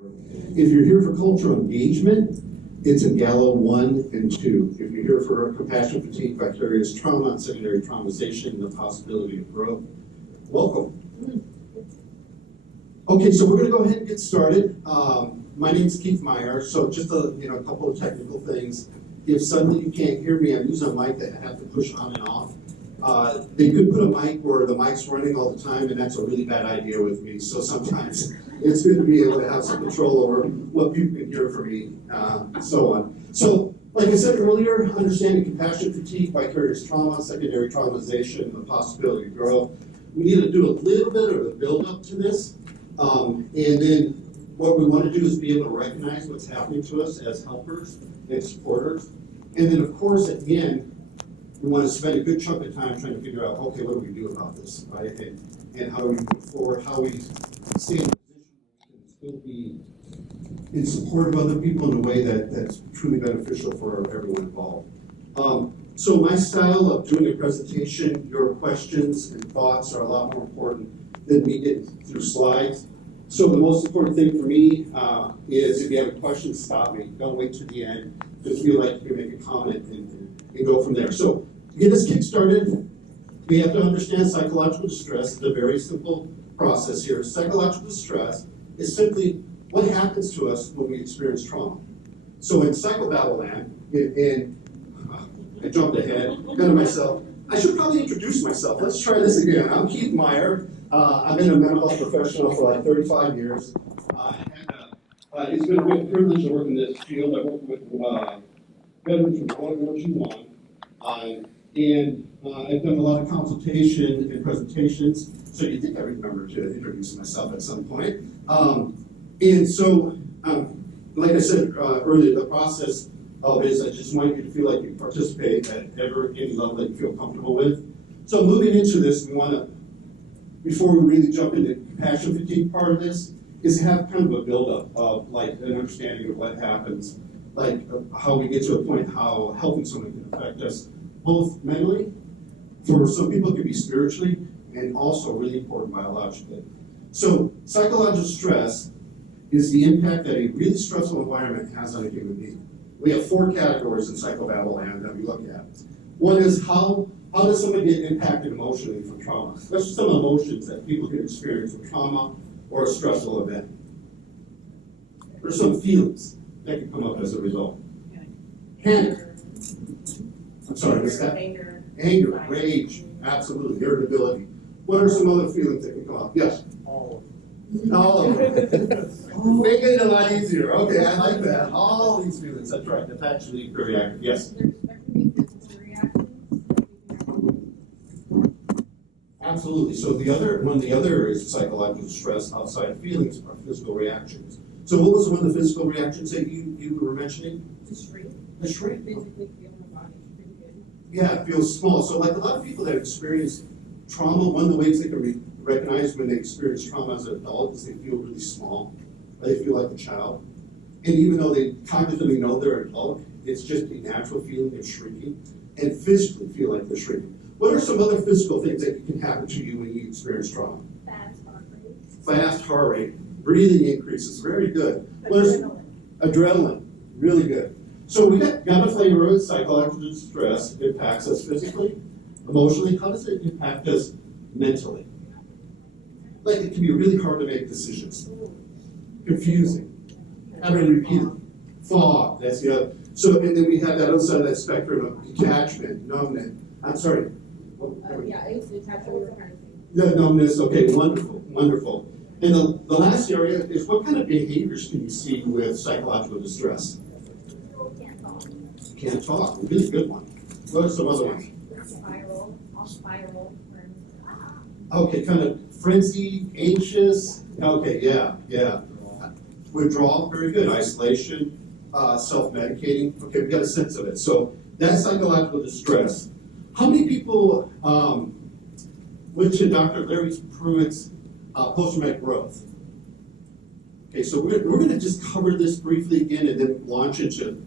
If you're here for cultural engagement, it's in Gallo 1 and 2. If you're here for compassion, fatigue, vicarious trauma, and secondary traumatization, and the possibility of growth, welcome. Okay, so we're going to go ahead and get started. My name is Keith Meyer. So just a couple of technical things. If suddenly you can't hear me, I'm using a mic that I have to push on and off. They could put a mic where the mic's running all the time, and that's a really bad idea with me. So sometimes it's good to be able to have some control over what people can hear from me, so on. So, like I said earlier, understanding compassion, fatigue, vicarious trauma, secondary traumatization, and the possibility of growth. We need to do a little bit of a build-up to this, and then what we want to do is be able to recognize what's happening to us as helpers and supporters. And then, of course, at the end, we want to spend a good chunk of time trying to figure out, okay, what do we do about this, right? And how do we move forward, how we stay in a position where we can still be in support of other people in a way that's truly beneficial for everyone involved. So my style of doing a presentation, your questions and thoughts are a lot more important than me getting through slides. So the most important thing for me is if you have a question, stop me. Don't wait to the end. Just feel like you can make a comment and go from there. So to get us kick-started, we have to understand psychological distress. It's a very simple process here. Psychological distress is simply what happens to us when we experience trauma. So in psychobabble land, I jumped ahead, got to myself. I should probably introduce myself. Let's try this again. I'm Keith Meyer. I've been a mental health professional for like 35 years. It's been a real privilege to work in this field. I work with veterans from World War II on, and I've done a lot of consultation and presentations. So you think I remember to introduce myself at some point. And so, like I said earlier, the process of it is I just want you to feel like you participate at any level that you feel comfortable with. So moving into this, we want to, before we really jump into the compassion fatigue part of this, is have kind of a buildup of like an understanding of what happens, like how we get to a point how helping someone can affect us, both mentally, for some people it can be spiritually, and also really important biologically. So psychological stress is the impact that a really stressful environment has on a human being. We have 4 categories in psychobabble land that we look at. One is how does someone get impacted emotionally from trauma? Especially some emotions that people can experience from trauma or a stressful event. There's some feelings that can come up as a result. Panic. I'm sorry, what's that? Anger, rage, absolutely, irritability. What are some other feelings that can come up? Yes? All of them. Make it a lot easier. Okay, I like that. All these feelings, that's right. That's actually very accurate. Yes? Absolutely. So the other is psychological stress outside of feelings are physical reactions. So what was one of the physical reactions that you were mentioning? The shrink. The shrink. Basically feel my body pretty good. Yeah, it feels small. So like a lot of people that experience trauma, one of the ways they can recognize when they experience trauma as an adult is they feel really small. They feel like a child. And even though they cognitively know they're an adult, it's just a natural feeling of shrinking and physically feel like they're shrinking. What are some other physical things that can happen to you when you experience trauma? Fast heart rate. Fast heart rate, breathing increases, very good. Adrenaline, really good. So we got a flavor of it. Psychological distress impacts us physically, emotionally. How does it impact us mentally? Like it can be really hard to make decisions. Confusing. Having to repeat it. Fog, that's the other. So, and then we have that other side of that spectrum of detachment, numbness. I'm sorry. Yeah, it's detachment. We were trying to say. The numbness, okay, wonderful, wonderful. And the last area is what kind of behaviors can you see with psychological distress? Can't talk. Can't talk, really good one. What are some other ones? Spiral. Okay, kind of frenzy, anxious. Okay, yeah. Withdrawal, very good. Isolation, self-medicating. Okay, we got a sense of it. So that's psychological distress. How many people went to Dr. Larry Pruitt's post-traumatic growth? Okay, so we're going to just cover this briefly again and then launch into,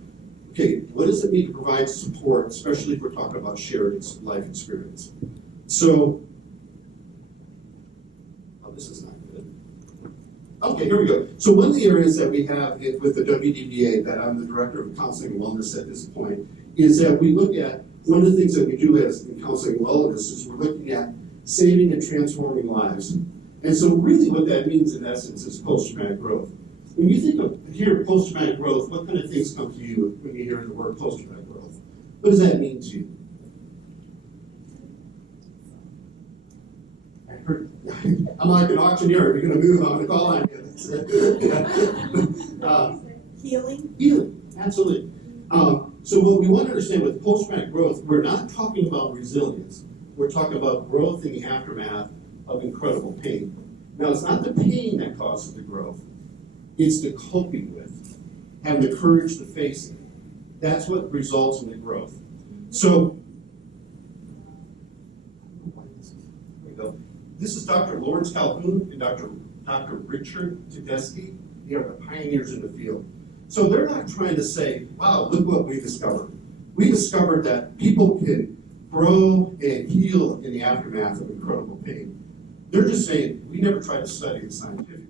okay, what does it mean to provide support, especially if we're talking about shared life experience? So, oh, this is not good. Okay, here we go. So one of the areas that we have with the WDBA, that I'm the Director of Counseling and Wellness at this point, is that we look at, one of the things that we do as in counseling and wellness is we're looking at saving and transforming lives. And so really what that means in essence is post-traumatic growth. When you think of here post-traumatic growth, what kind of things come to you when you hear the word post-traumatic growth? What does that mean to you? I heard, I'm like an auctioneer. If you're going to move, I'm going to call on you. Healing. Healing, absolutely. So what we want to understand with post-traumatic growth, we're not talking about resilience. We're talking about growth in the aftermath of incredible pain. Now, it's not the pain that causes the growth. It's the coping with, having the courage to face it. That's what results in the growth. So, there we go. This is Dr. Lawrence Calhoun and Dr. Richard Tedeschi. They are the pioneers in the field. So they're not trying to say, wow, look what we discovered. We discovered that people can grow and heal in the aftermath of incredible pain. They're just saying, we never tried to study it scientifically.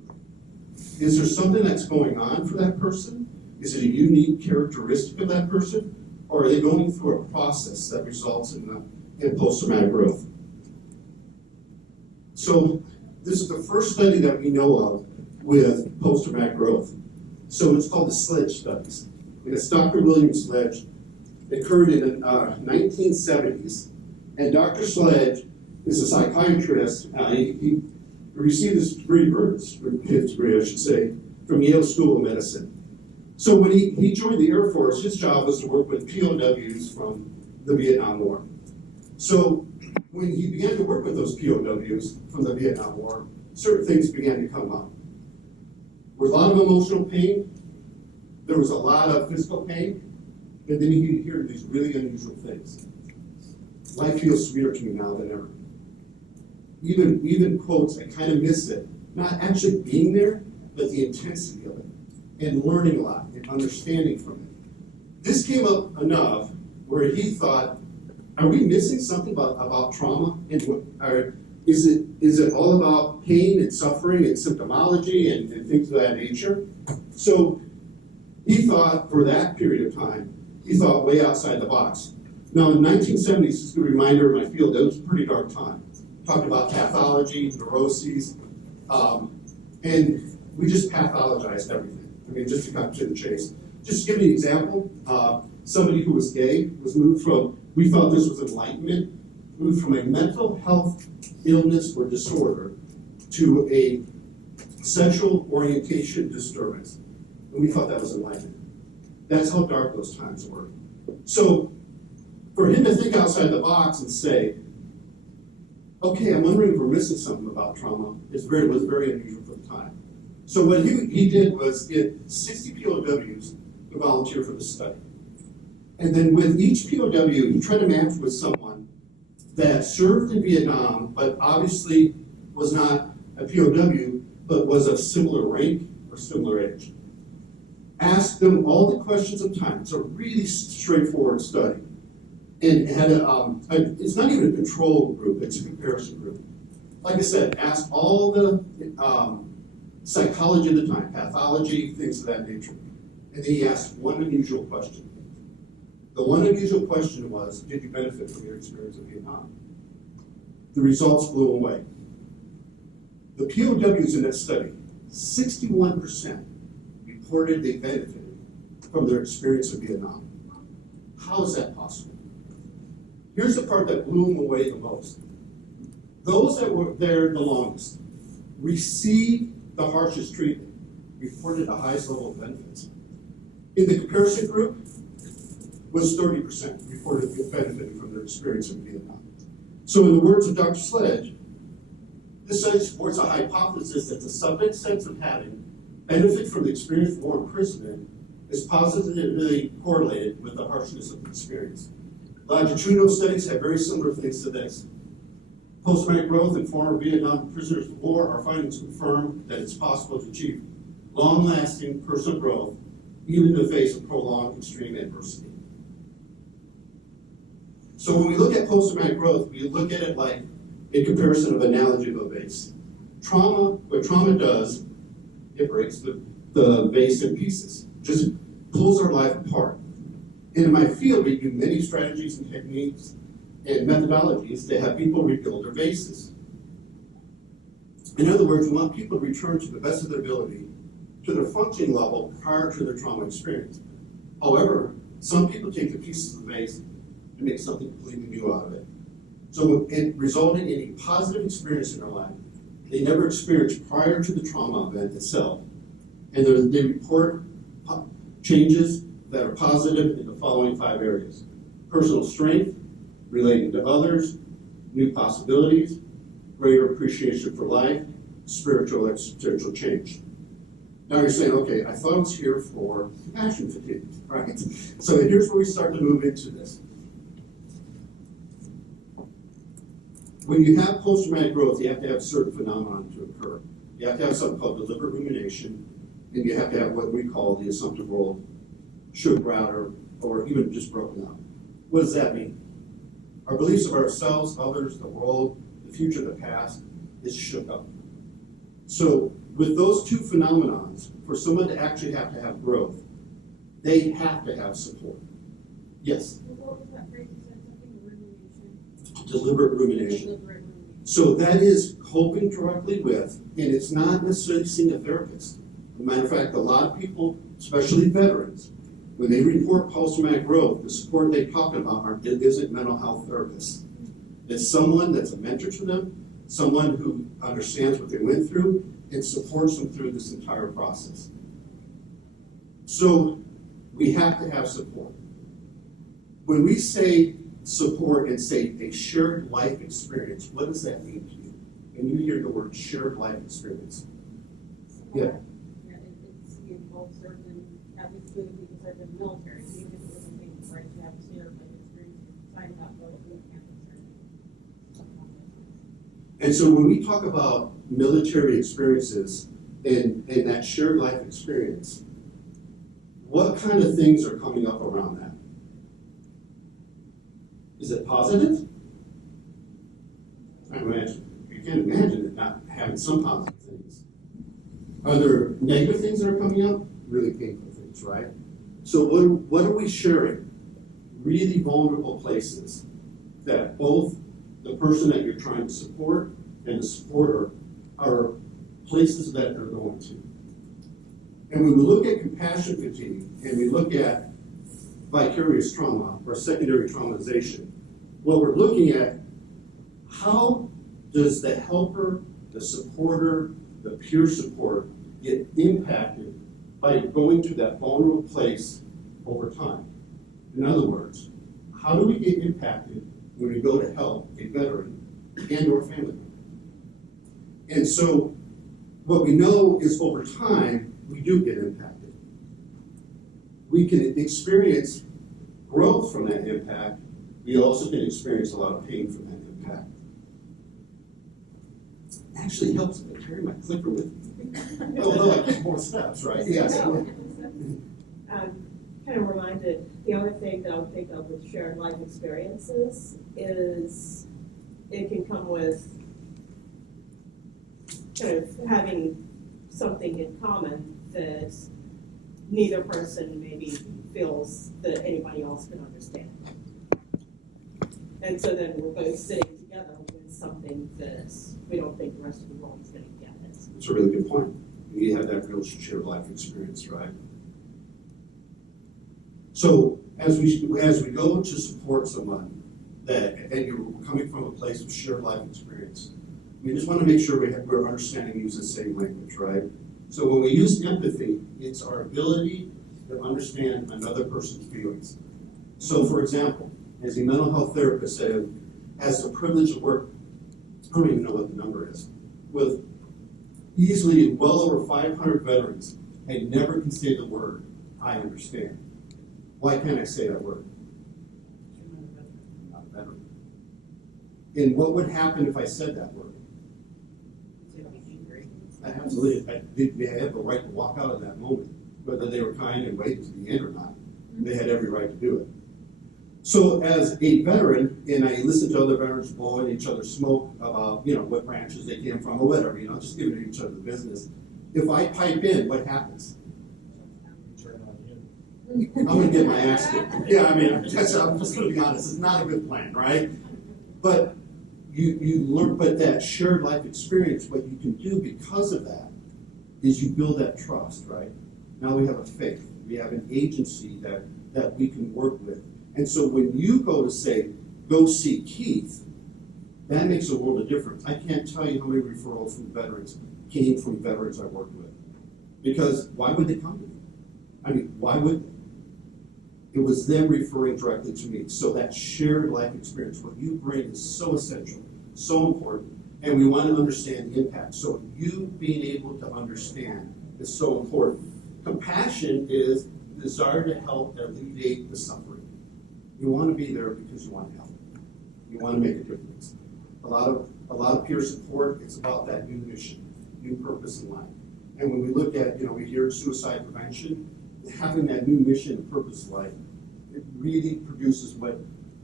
Is there something that's going on for that person? Is it a unique characteristic of that person? Or are they going through a process that results in post-traumatic growth? So this is the first study that we know of with post-traumatic growth. So it's called the Sledge studies. And it's Dr. William Sledge. It occurred in the 1970s. And Dr. Sledge is a psychiatrist. He received his degree, or his degree, I should say, from Yale School of Medicine. So when he joined the Air Force, his job was to work with POWs from the Vietnam War. So when he began to work with those POWs from the Vietnam War, certain things began to come up. There was a lot of emotional pain. There was a lot of physical pain. And then he'd hear these really unusual things. Life feels sweeter to me now than ever. Even quotes, I kind of miss it. Not actually being there, but the intensity of it. And learning a lot and understanding from it. This came up enough where he thought, are we missing something about trauma? And is it all about pain and suffering and symptomology and things of that nature? So he thought, for that period of time, he thought way outside the box. Now, in the 1970s, just a reminder of my field, that was a pretty dark time. Talked about pathology, neuroses, and we just pathologized everything. I mean, just to cut to the chase. Just to give you an example, somebody who was gay was moved from, we thought this was enlightenment, moved from a mental health illness or disorder to a sexual orientation disturbance. And we thought that was enlightenment. That's how dark those times were. So for him to think outside the box and say, okay, I'm wondering if we're missing something about trauma, was very unusual for the time. So what he did was get 60 POWs to volunteer for the study. And then with each POW, he tried to match with someone that served in Vietnam, but obviously was not a POW, but was of similar rank or similar age. Asked them all the questions of time. It's a really straightforward study. And had it's not even a control group, it's a comparison group. Like I said, asked all the psychology of the time, pathology, things of that nature. And then he asked one unusual question. The one unusual question was, did you benefit from your experience in Vietnam? The results blew away. The POWs in that study, 61% reported they benefited from their experience in Vietnam. How is that possible? Here's the part that blew them away the most. Those that were there the longest, received the harshest treatment, reported the highest level of benefits. In the comparison group, was 30% reported benefiting from their experience in Vietnam. So in the words of Dr. Sledge, this study supports a hypothesis that the subject's sense of having benefit from the experience of war imprisonment is positively correlated with the harshness of the experience. Longitudinal studies have very similar things to this. Post-traumatic growth in former Vietnam prisoners of war, our findings confirm that it's possible to achieve long-lasting personal growth even in the face of prolonged extreme adversity. So when we look at post-traumatic growth, we look at it like a comparison of analogy of a vase. What trauma does It breaks the vase in pieces, just pulls our life apart. And in my field, we do many strategies and techniques and methodologies to have people rebuild their vases. In other words, we want people to return to the best of their ability to their functioning level prior to their trauma experience. However, some people take the pieces of the vase and make something completely new out of it. So it resulting in a positive experience in their life they never experienced prior to the trauma event itself. And they report changes that are positive in the following 5 areas: personal strength, relating to others, new possibilities, greater appreciation for life, spiritual change. Now you're saying, okay, I thought I was here for compassion fatigue, right? So here's where we start to move into this. When you have post-traumatic growth, you have to have a certain phenomenon to occur. You have to have something called deliberate rumination, and you have to have what we call the assumptive world shook router, or even just broken up. What does that mean? Our beliefs of ourselves, others, the world, the future, the past is shook up. So with those two phenomenons, for someone to actually have to have growth, they have to have support. Yes? What was that phrase you said, something, rumination? Deliberate rumination. Deliberate rumination. So that is coping directly with, and it's not necessarily seeing a therapist. As a matter of fact, a lot of people, especially veterans, when they report post-traumatic growth, the support they're talking about isn't mental health therapists. It's someone that's a mentor to them, someone who understands what they went through, and supports them through this entire process. So we have to have support. When we say support and say a shared life experience, what does that mean to you? And you hear the word shared life experience. Yeah. Yeah, it's being both served in, at least good people served in the military, even if it wasn't being right, you have to share like experience, sign that vote, you can't concern. And so when we talk about military experiences and that shared life experience, what kind of things are coming up around that? Is it positive? I imagine. You can't imagine it not having some positive things. Are there negative things that are coming up? Really painful things, right? So what are we sharing? Really vulnerable places that both the person that you're trying to support and the supporter are places that they're going to. And when we look at compassion fatigue and we look at vicarious trauma or secondary traumatization, what we're looking at, how does the helper, the supporter, the peer support get impacted by going to that vulnerable place over time? In other words, how do we get impacted when we go to help a veteran and or family member? And so what we know is over time, we do get impacted. We can experience growth from that impact. We also can experience a lot of pain from that impact. Actually helps if I carry my clicker with me. Although I get more steps, right? Yes. Kind of reminded, the other thing that I would think of with shared life experiences is it can come with kind of having something in common that neither person maybe feels that anybody else can understand. And so then we're both sitting together with something that we don't think the rest of the world is going to get it. That's a really good point. You have that real shared life experience, right? So as we go to support someone and you're coming from a place of shared life experience, we just want to make sure we're understanding and use the same language, right? So when we use empathy, it's our ability to understand another person's feelings. So for example, as a mental health therapist that has the privilege of work, I don't even know what the number is, with easily well over 500 veterans, I never can say the word, I understand. Why can't I say that word? I'm not a veteran. And what would happen if I said that word? Absolutely. They had the right to walk out of that moment, whether they were kind and waited to the end or not. They had every right to do it. So as a veteran, and I listen to other veterans blowing each other smoke about, what branches they came from or whatever, just giving each other business. If I pipe in, what happens? Turn on you. I'm gonna get my ass kicked. Yeah, I mean, I'm just gonna be honest, it's not a good plan, right? But you learn, but that shared life experience, what you can do because of that is you build that trust, right? Now we have a faith, we have an agency that we can work with. And so when you go to say, go see Keith, that makes a world of difference. I can't tell you how many referrals from veterans came from veterans I worked with. Because why would they come to me? I mean, why would they? It was them referring directly to me. So that shared life experience, what you bring is so essential, so important, and we want to understand the impact. So you being able to understand is so important. Compassion is the desire to help alleviate the suffering. You want to be there because you want to help. You want to make a difference. A lot of peer support, it's about that new mission, new purpose in life. And when we look at, we hear suicide prevention, having that new mission and purpose in life, it really produces what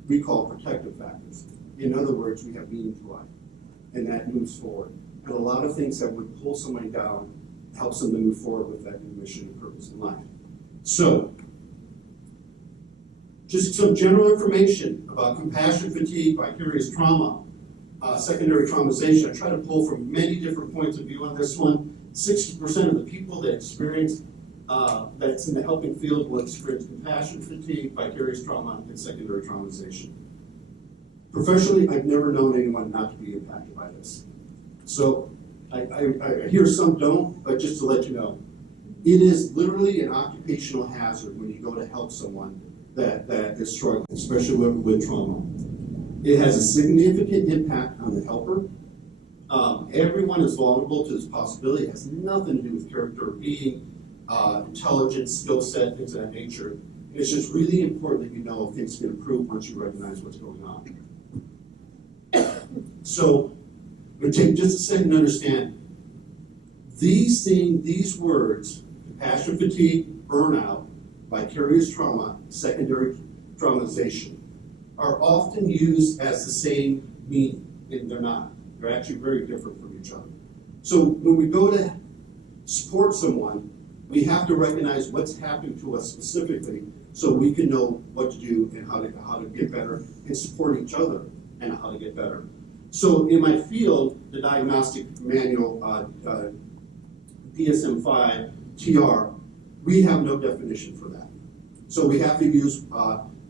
we call protective factors. In other words, we have meaning to life, and that moves forward. And a lot of things that would pull somebody down helps them to move forward with that new mission and purpose in life. So, just some general information about compassion fatigue, vicarious trauma, secondary traumatization. I try to pull from many different points of view on this one. 60% of the people that experience that's in the helping field will experience compassion fatigue, vicarious trauma, and secondary traumatization. Professionally, I've never known anyone not to be impacted by this. So I hear some don't, but just to let you know, it is literally an occupational hazard when you go to help someone that is struggling, especially with trauma. It has a significant impact on the helper. Everyone is vulnerable to this possibility. It has nothing to do with character or being, intelligence, skill set, things of that nature. It's just really important that you know if things can improve once you recognize what's going on. So, I'm going to take just a second to understand these things, these words, compassion fatigue, burnout, vicarious trauma, secondary traumatization, are often used as the same meaning, and they're not. They're actually very different from each other. So when we go to support someone, we have to recognize what's happening to us specifically so we can know what to do and how to get better and support each other and how to get better. So in my field, the diagnostic manual, DSM-5, TR, we have no definition for that. So we have to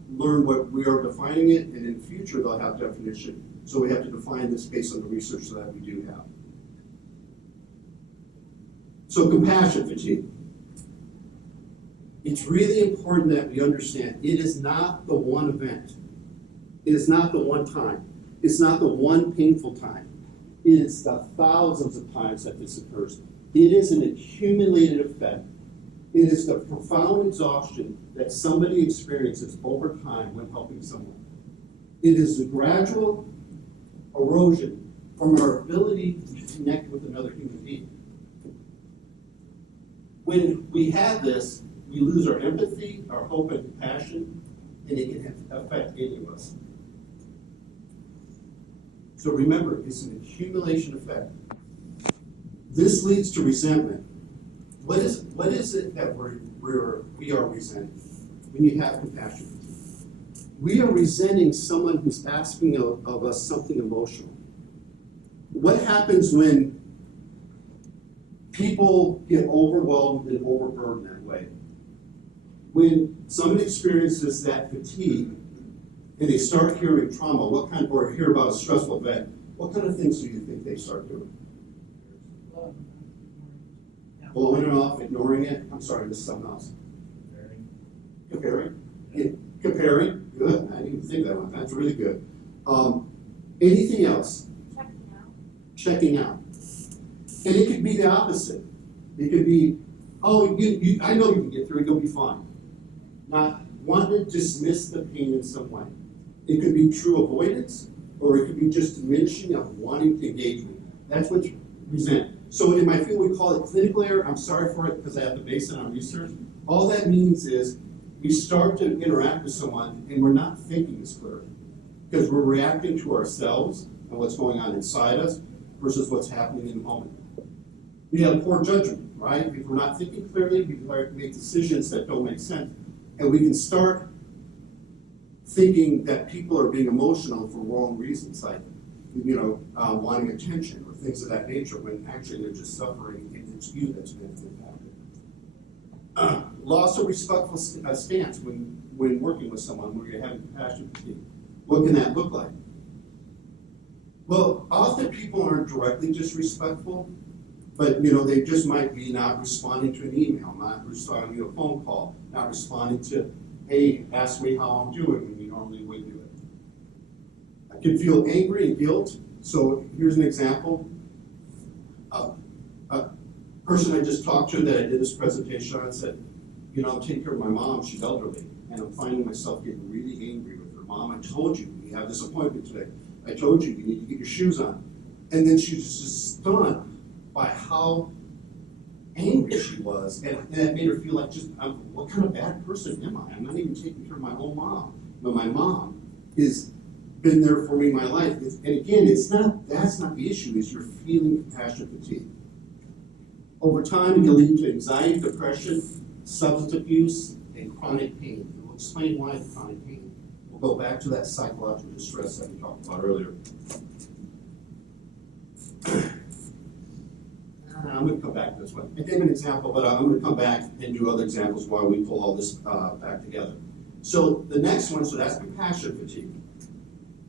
learn what we are defining it, and in the future they'll have definition. So we have to define this based on the research that we do have. So compassion fatigue. It's really important that we understand it is not the one event. It is not the one time. It's not the one painful time. It is the thousands of times that this occurs. It is an accumulated effect. It is the profound exhaustion that somebody experiences over time when helping someone. It is the gradual erosion from our ability to connect with another human being. When we have this, we lose our empathy, our hope and compassion, and it can affect any of us. So remember, it's an accumulation effect. This leads to resentment. What is it that we are resenting when you have compassion? We are resenting someone who's asking of us something emotional. What happens when people get overwhelmed and overburdened that way? When somebody experiences that fatigue and they start hearing trauma, or hear about a stressful event, what kind of things do you think they start doing? Blowing it off, ignoring it. I'm sorry, this is something else. Comparing. Yeah. Comparing. Good. I didn't even think of that one. That's really good. Anything else? Checking out. And it could be the opposite. It could be, oh, I know you can get through it, you'll be fine. Not want to dismiss the pain in some way. It could be true avoidance, or it could be just diminishing of wanting to engage with. That's what you resent. So in my field, we call it clinical error. I'm sorry for it because I have to base it on research. All that means is we start to interact with someone and we're not thinking as clearly because we're reacting to ourselves and what's going on inside us versus what's happening in the moment. We have poor judgment, right? If we're not thinking clearly, we make decisions that don't make sense. And we can start thinking that people are being emotional for wrong reasons, like, wanting attention or things of that nature, when actually they're just suffering and it's you that's been impacted. Loss of respectful stance when working with someone where you're having compassion fatigue. What can that look like? Well, often people aren't directly disrespectful, but they just might be not responding to an email, not responding to a phone call, not responding to, hey, ask me how I'm doing when you normally would do it. I can feel angry and guilt. So here's an example. A person I just talked to that I did this presentation on said, I'm taking care of my mom, she's elderly, and I'm finding myself getting really angry with her. Mom, I told you, we have this appointment today. I told you, you need to get your shoes on. And then she was just stunned by how angry she was, and that made her feel like, what kind of bad person am I? I'm not even taking care of my own mom. But my mom has been there for me in my life. And again, that's not the issue, is you're feeling compassion fatigue. Over time, it can lead to anxiety, depression, substance abuse, and chronic pain. We'll explain why the chronic pain. We'll go back to that psychological distress that we talked about earlier. I'm going to come back to this one. I gave an example, but I'm going to come back and do other examples while we pull all this back together. So the next one, so that's compassion fatigue.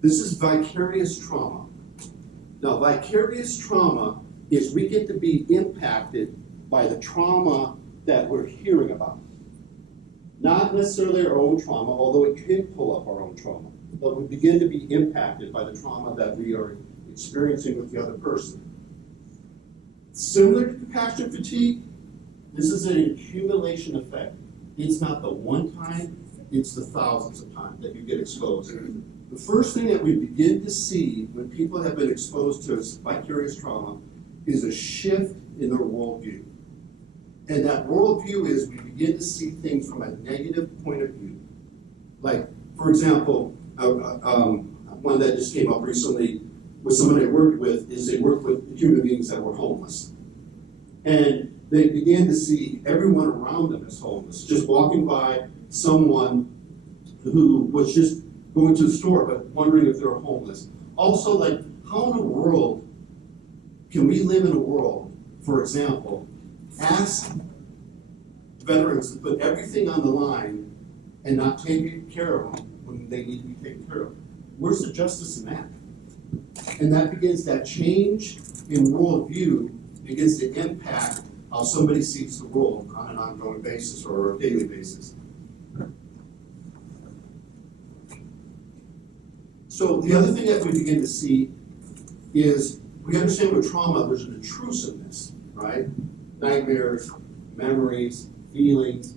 This is vicarious trauma. Now, vicarious trauma is we get to be impacted by the trauma that we're hearing about. Not necessarily our own trauma, although it can pull up our own trauma, but we begin to be impacted by the trauma that we are experiencing with the other person. Similar to compassion fatigue, this is an accumulation effect. It's not the one time, it's the thousands of times that you get exposed. The first thing that we begin to see when people have been exposed to vicarious trauma is a shift in their worldview. And that worldview is we begin to see things from a negative point of view. Like, for example, one that just came up recently with someone I worked with is they worked with human beings that were homeless. And they began to see everyone around them as homeless, just walking by someone who was just going to the store but wondering if they were homeless. Also, like, how in the world can we live in a world, for example, ask veterans to put everything on the line and not take care of them when they need to be taken care of? Where's the justice in that? And that begins, that change in worldview begins to impact how somebody sees the world on an ongoing basis or a daily basis. So the other thing that we begin to see is we understand with trauma there's an intrusiveness, right? Nightmares, memories, feelings,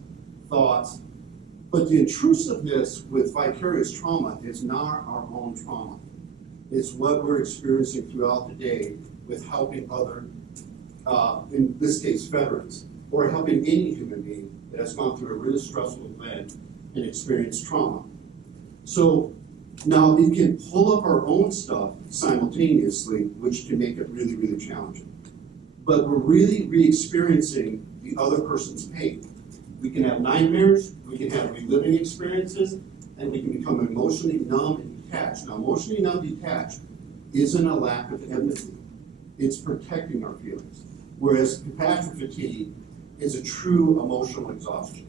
thoughts. But the intrusiveness with vicarious trauma is not our own trauma. It's what we're experiencing throughout the day with helping other, in this case, veterans, or helping any human being that has gone through a really stressful event and experienced trauma. So now it can pull up our own stuff simultaneously, which can make it really, really challenging. But we're really re-experiencing the other person's pain. We can have nightmares, we can have reliving experiences, and we can become emotionally numb and detached. Now, emotionally numb and detached isn't a lack of empathy. It's protecting our feelings. Whereas compassion fatigue is a true emotional exhaustion.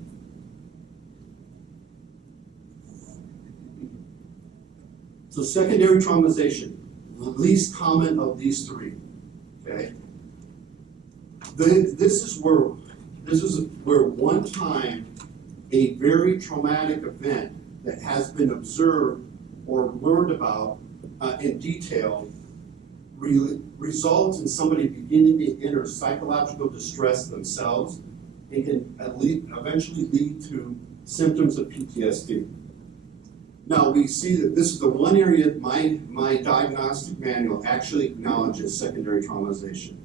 So secondary traumatization, the least common of these three, okay? This is where one time a very traumatic event that has been observed or learned about in detail results in somebody beginning to enter psychological distress themselves and can eventually lead to symptoms of PTSD. Now we see that this is the one area my diagnostic manual actually acknowledges secondary traumatization.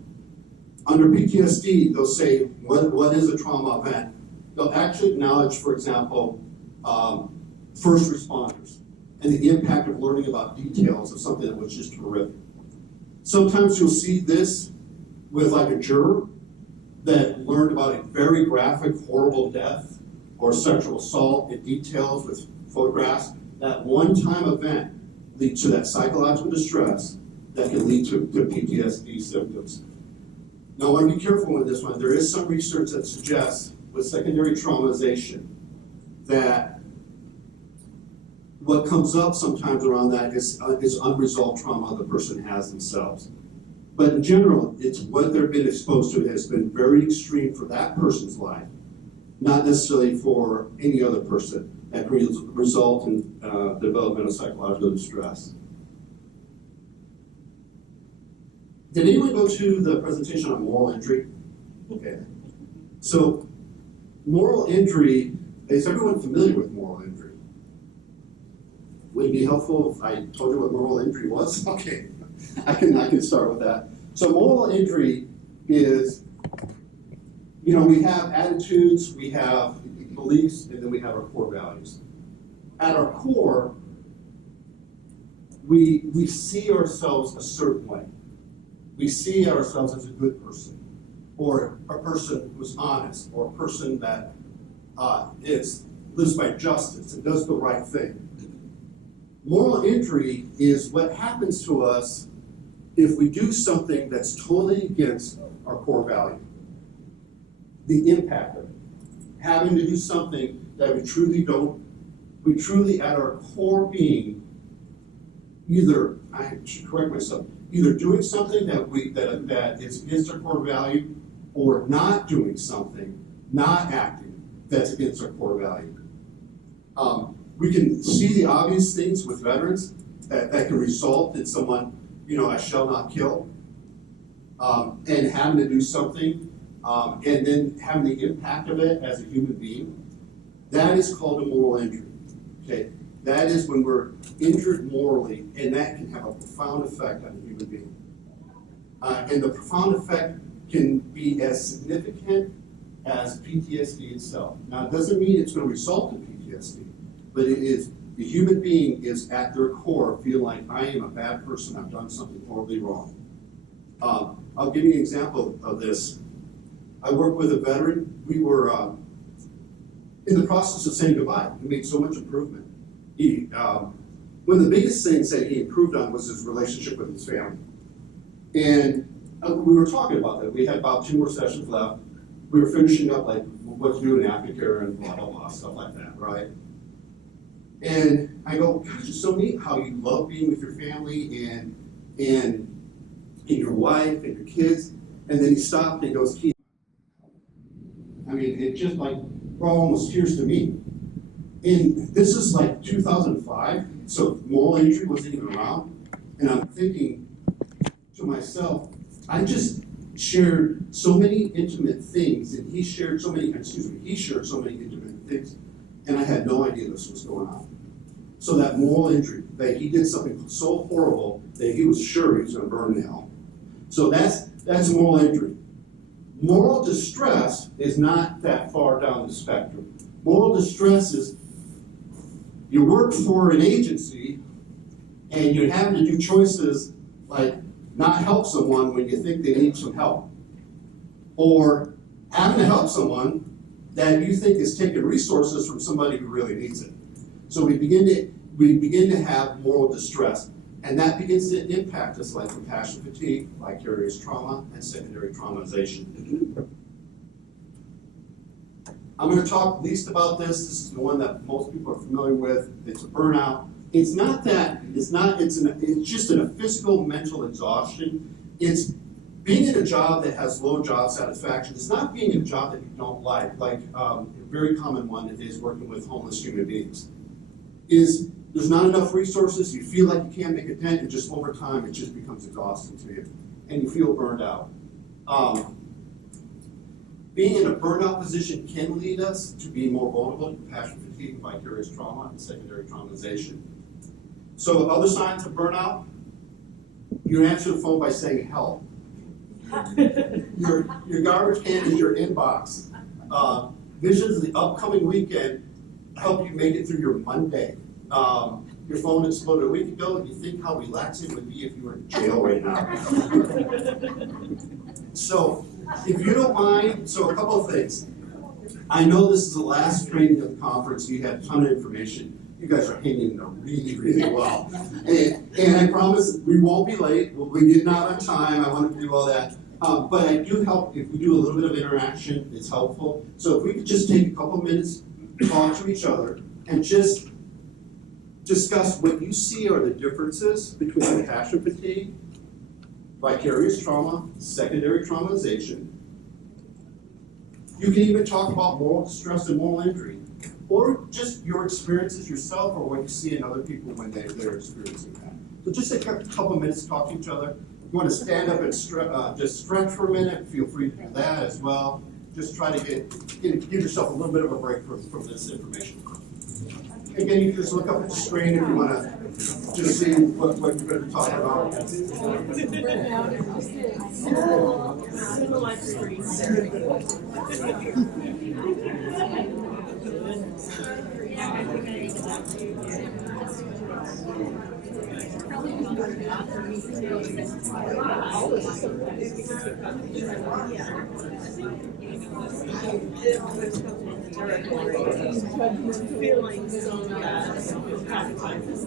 Under PTSD, they'll say, what is a trauma event? They'll actually acknowledge, for example, first responders and the impact of learning about details of something that was just horrific. Sometimes you'll see this with like a juror that learned about a very graphic, horrible death or sexual assault in details with photographs, that one-time event leads to that psychological distress that can lead to PTSD symptoms. Now, I want to be careful with this one. There is some research that suggests with secondary traumatization that what comes up sometimes around that is unresolved trauma the person has themselves. But in general, it's what they've been exposed to has been very extreme for that person's life, not necessarily for any other person, that result in development of psychological distress. Did anyone go to the presentation on moral injury? Okay. So, moral injury, is everyone familiar with moral injury? Would it be helpful if I told you what moral injury was? Okay, I can start with that. So moral injury is, we have attitudes, we have beliefs, and then we have our core values. At our core, we see ourselves a certain way. We see ourselves as a good person, or a person who's honest, or a person that lives by justice and does the right thing. Moral injury is what happens to us if we do something that's totally against our core value. The impact of it. Having to do something that we truly at our core being, I should correct myself, either doing something that is against our core value, or not doing something, not acting, that's against our core value. We can see the obvious things with veterans that can result in someone, I shall not kill, and having to do something, and then having the impact of it as a human being. That is called a moral injury. Okay, that is when we're injured morally, and that can have a profound effect on a human being. And the profound effect can be as significant as PTSD itself. Now, it doesn't mean it's going to result in PTSD, but it is, the human being is at their core feeling like, I am a bad person, I've done something horribly wrong. I'll give you an example of this. I worked with a veteran. We were in the process of saying goodbye. We made so much improvement. One of the biggest things that he improved on was his relationship with his family. And we were talking about that. We had about 2 more sessions left. We were finishing up like what to do in aftercare and blah, blah, blah, stuff like that, right? And I go, gosh, it's so neat how you love being with your family and your wife and your kids. And then he stopped and goes, Keith, I mean, it just like brought almost tears to me. And this is like 2005, so moral injury wasn't even around. And I'm thinking to myself, I just shared so many intimate things, and he shared so many intimate things, and I had no idea this was going on. So that moral injury, that he did something so horrible that he was sure he was going to burn in hell. So that's moral injury. Moral distress is not that far down the spectrum. Moral distress is you work for an agency and you're having to do choices like not help someone when you think they need some help, or having to help someone that you think is taking resources from somebody who really needs it. So we begin to have moral distress, and that begins to impact us like compassion fatigue, vicarious trauma, and secondary traumatization. I'm going to talk least about this. This is the one that most people are familiar with. It's a burnout. It's just a physical, mental exhaustion. It's being in a job that has low job satisfaction. It's not being in a job that you don't like a very common one is working with homeless human beings. There's not enough resources, you feel like you can't make a dent, and just over time it just becomes exhausting to you, and you feel burned out. Being in a burnout position can lead us to be more vulnerable to compassion fatigue, vicarious trauma, and secondary traumatization. So other signs of burnout, you answer the phone by saying help. Your garbage can is your inbox. Visions of the upcoming weekend help you make it through your Monday. Your phone exploded a week ago, and you think how relaxing it would be if you were in jail right now. So If you don't mind, so a couple of things. I know this is the last training of the conference. You had a ton of information. You guys are hanging in there really, really well. And I promise we won't be late. We'll be getting out on time. I wanted to do all that. But I do help if we do a little bit of interaction. It's helpful. So if we could just take a couple minutes, talk to each other, and just discuss what you see are the differences between compassion fatigue, vicarious trauma, secondary traumatization. You can even talk about moral stress and moral injury, or just your experiences yourself or what you see in other people when they're experiencing that. So just take a couple minutes to talk to each other. If you want to stand up and just stretch for a minute, feel free to do that as well. Just try to give yourself a little bit of a break from this information. Again, you can just look up at the screen if you want to just see what you're going to be talking about. Feeling so bad, trying to find this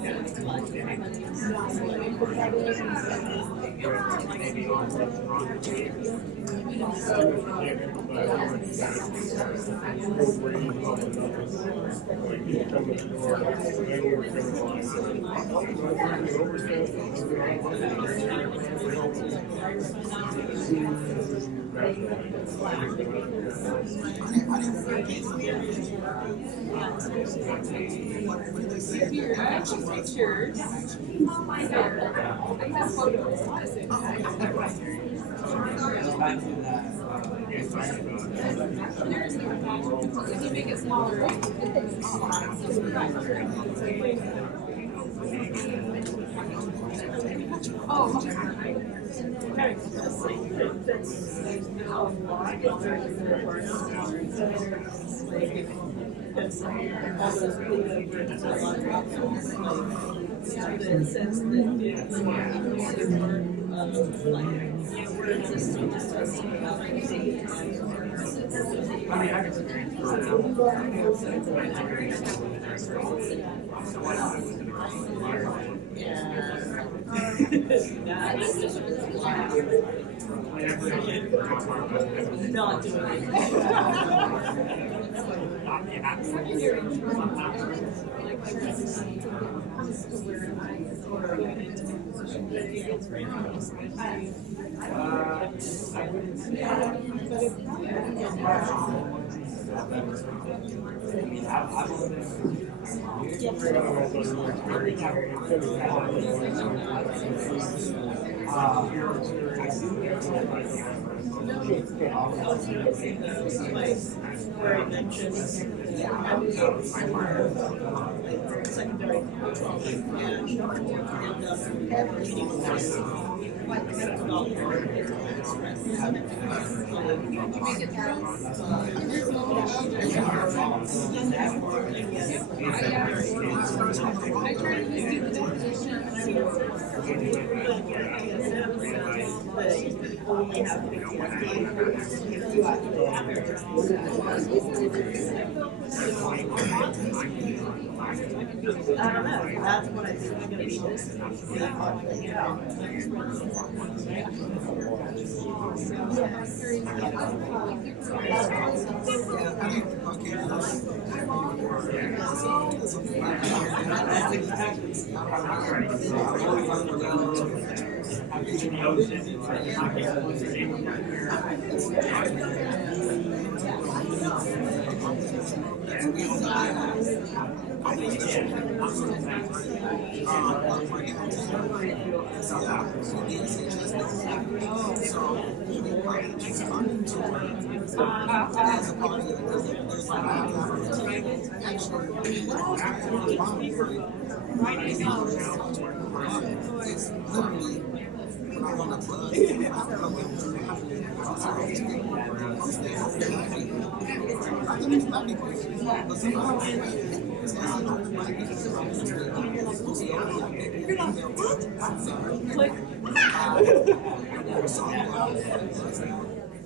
Not doing where it mentions secondary I don't know, that's what I think is going to be this.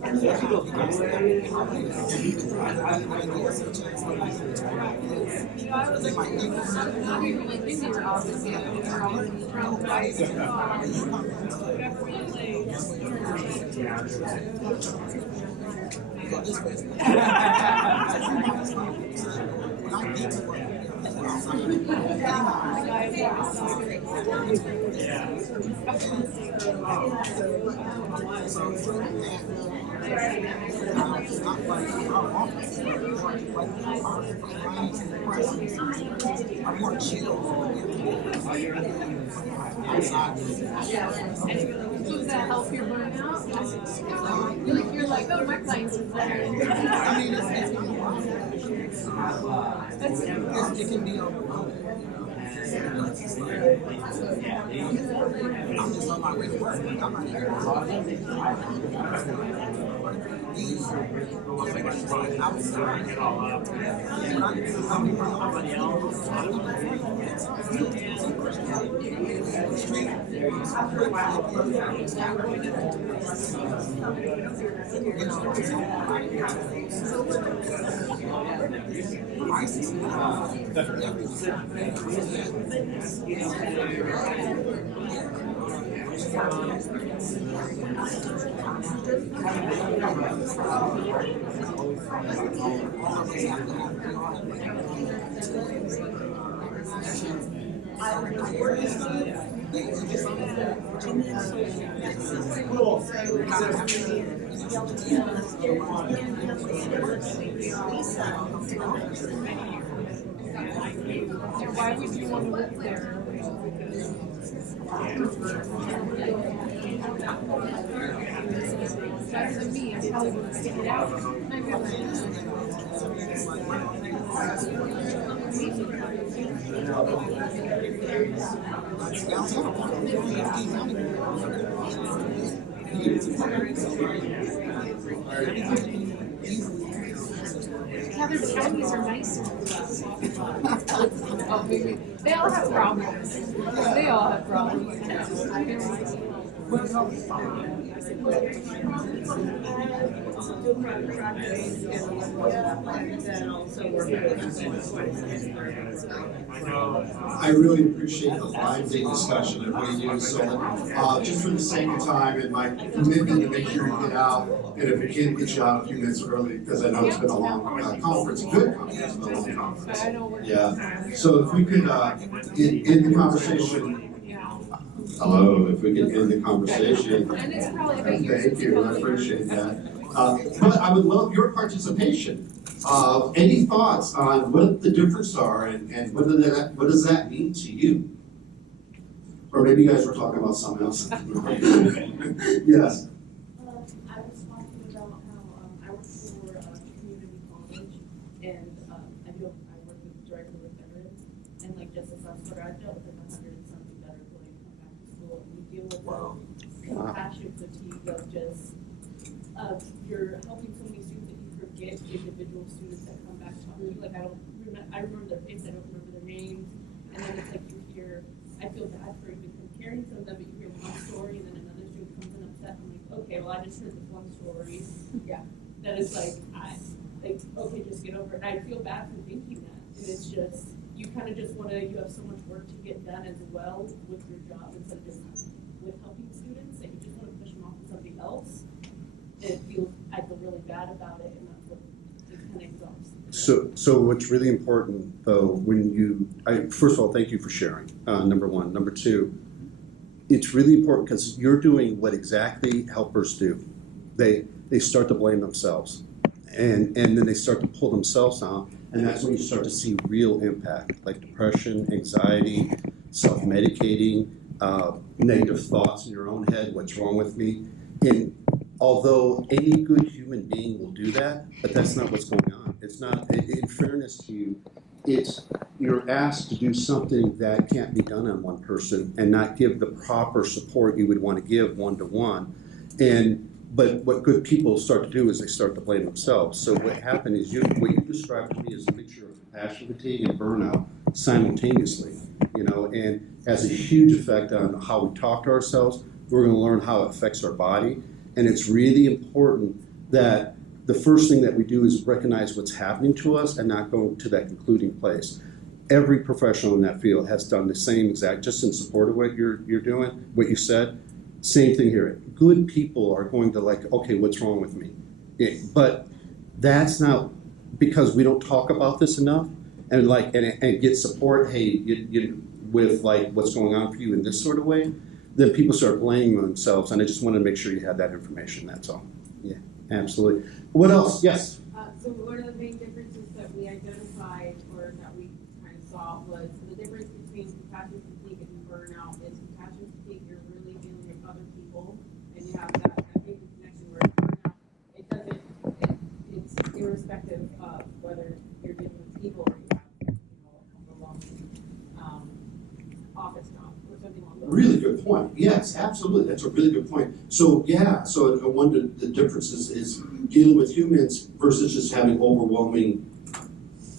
Does that help your burnout? You're like, oh, my clients are better. It can be overwhelming. I'm just on my way to work. I'm not here. Outside. Why would you want to live there? Better than me, I probably would stick it out. I Yeah, their Chinese are nicer. Oh, maybe. They all have problems. They all have problems. I really appreciate the lively discussion that we do. So, just for the sake of time and my commitment to make sure you get out, and if we can get you out a few minutes early, because I know it's been a long conference, a good conference, but a long conference. Yeah. So if we could end the conversation. Hello, if we could end the conversation. Thank you, I appreciate that. But I would love your participation. Any thoughts on what the differences are and what does that mean to you? Or maybe you guys were talking about something else. Yes. I was talking about how I work for a community college, and I work directly with veterans, and like just as last quarter, I dealt with like 100 and something veterans when they come back to school, and we deal with the compassion fatigue of just you're helping so many students that you forget individual students that come back to you. Like I remember their faces, I don't remember their names, and then it's like you hear. I feel bad for even comparing some of them, but you hear one story and then another student comes in upset. I'm like, okay, well I just heard this one story. Yeah. That is like, okay, just get over it. And I feel bad for thinking that. And it's just, you kind of just want to, you have so much work to get done as well with your job instead of just with helping students that you just want to push them off to something else. And I feel really bad about it, and that's what it kind of exhausts. So what's really important, though, first of all, thank you for sharing, number one. Number two, it's really important because you're doing what exactly helpers do. They start to blame themselves, and then they start to pull themselves down, and that's when you start to see real impact, like depression, anxiety, self-medicating, negative thoughts in your own head, what's wrong with me? And although any good human being will do that, but that's not what's going on. It's not, in fairness to you, you're asked to do something that can't be done on one person and not give the proper support you would want to give one-to-one. But what good people start to do is they start to blame themselves. So what happened is what you described to me is a mixture of compassion fatigue and burnout simultaneously, and has a huge effect on how we talk to ourselves. We're going to learn how it affects our body. And it's really important that the first thing that we do is recognize what's happening to us and not go to that concluding place. Every professional in that field has done the same exact, just in support of what you're doing, what you said. Same thing here. Good people are going to like, okay, what's wrong with me? But that's not because we don't talk about this enough and get support. Hey, you with like what's going on for you in this sort of way, then people start blaming themselves. And I just want to make sure you have that information. That's all. Yeah, absolutely. What else? Yes. So one of the main differences that we identified or that we kind of saw was the difference between compassion fatigue and burnout is compassion fatigue, you're really dealing with other people and you have that big connection where burnout, it's irrespective of whether you're dealing with people or you have, a long office job or something along those lines. Really good point. Yes, absolutely. That's a really good point. So yeah, so one of the differences is dealing with humans versus just having overwhelming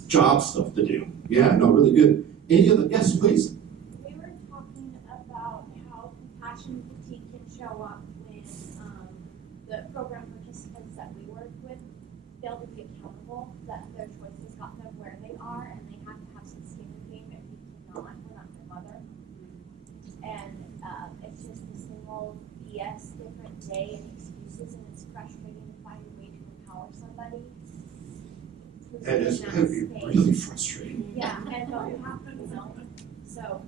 job stuff to do. Yeah, no, really good. Any other? Yes, please. We were talking about how compassion fatigue can show up when the program participants that we work with fail to be accountable, that their choices got them where they are, and they have to have some skin in the game, and we cannot. We're not their mother. And it's just the same old BS, different day and excuses, and it's frustrating to find a way to empower somebody. That is going to be really frustrating. Yeah, and don't have to, so.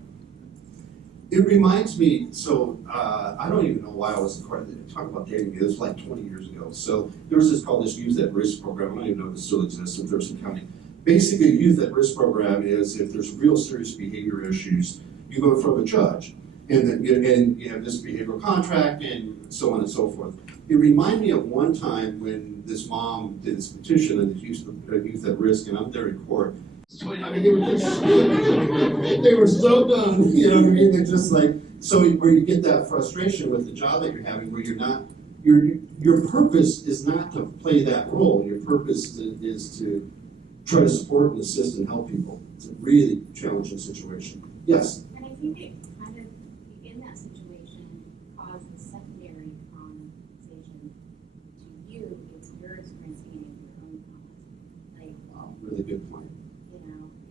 It reminds me, so I don't even know why I was talking about dating. It was like 20 years ago. So there was this called this Youth at Risk program. I don't even know if it still exists in Thurston County. Basically, a Youth at Risk program is if there's real serious behavior issues, you go in front of a judge, and then you have this behavioral contract, and so on and so forth. It reminded me of one time when this mom did this petition and the Youth at Risk, and I'm there in court. I mean, they were so done, you know what I mean? They're just like, so where you get that frustration with the job that you're having, where you're not, your purpose is not to play that role. Your purpose is to try to support and assist and help people. It's a really challenging situation. Yes? And I think it kind of, in that situation, caused the secondary conversation to you. It's your experience being in your own comments. Like, Wow, really good point.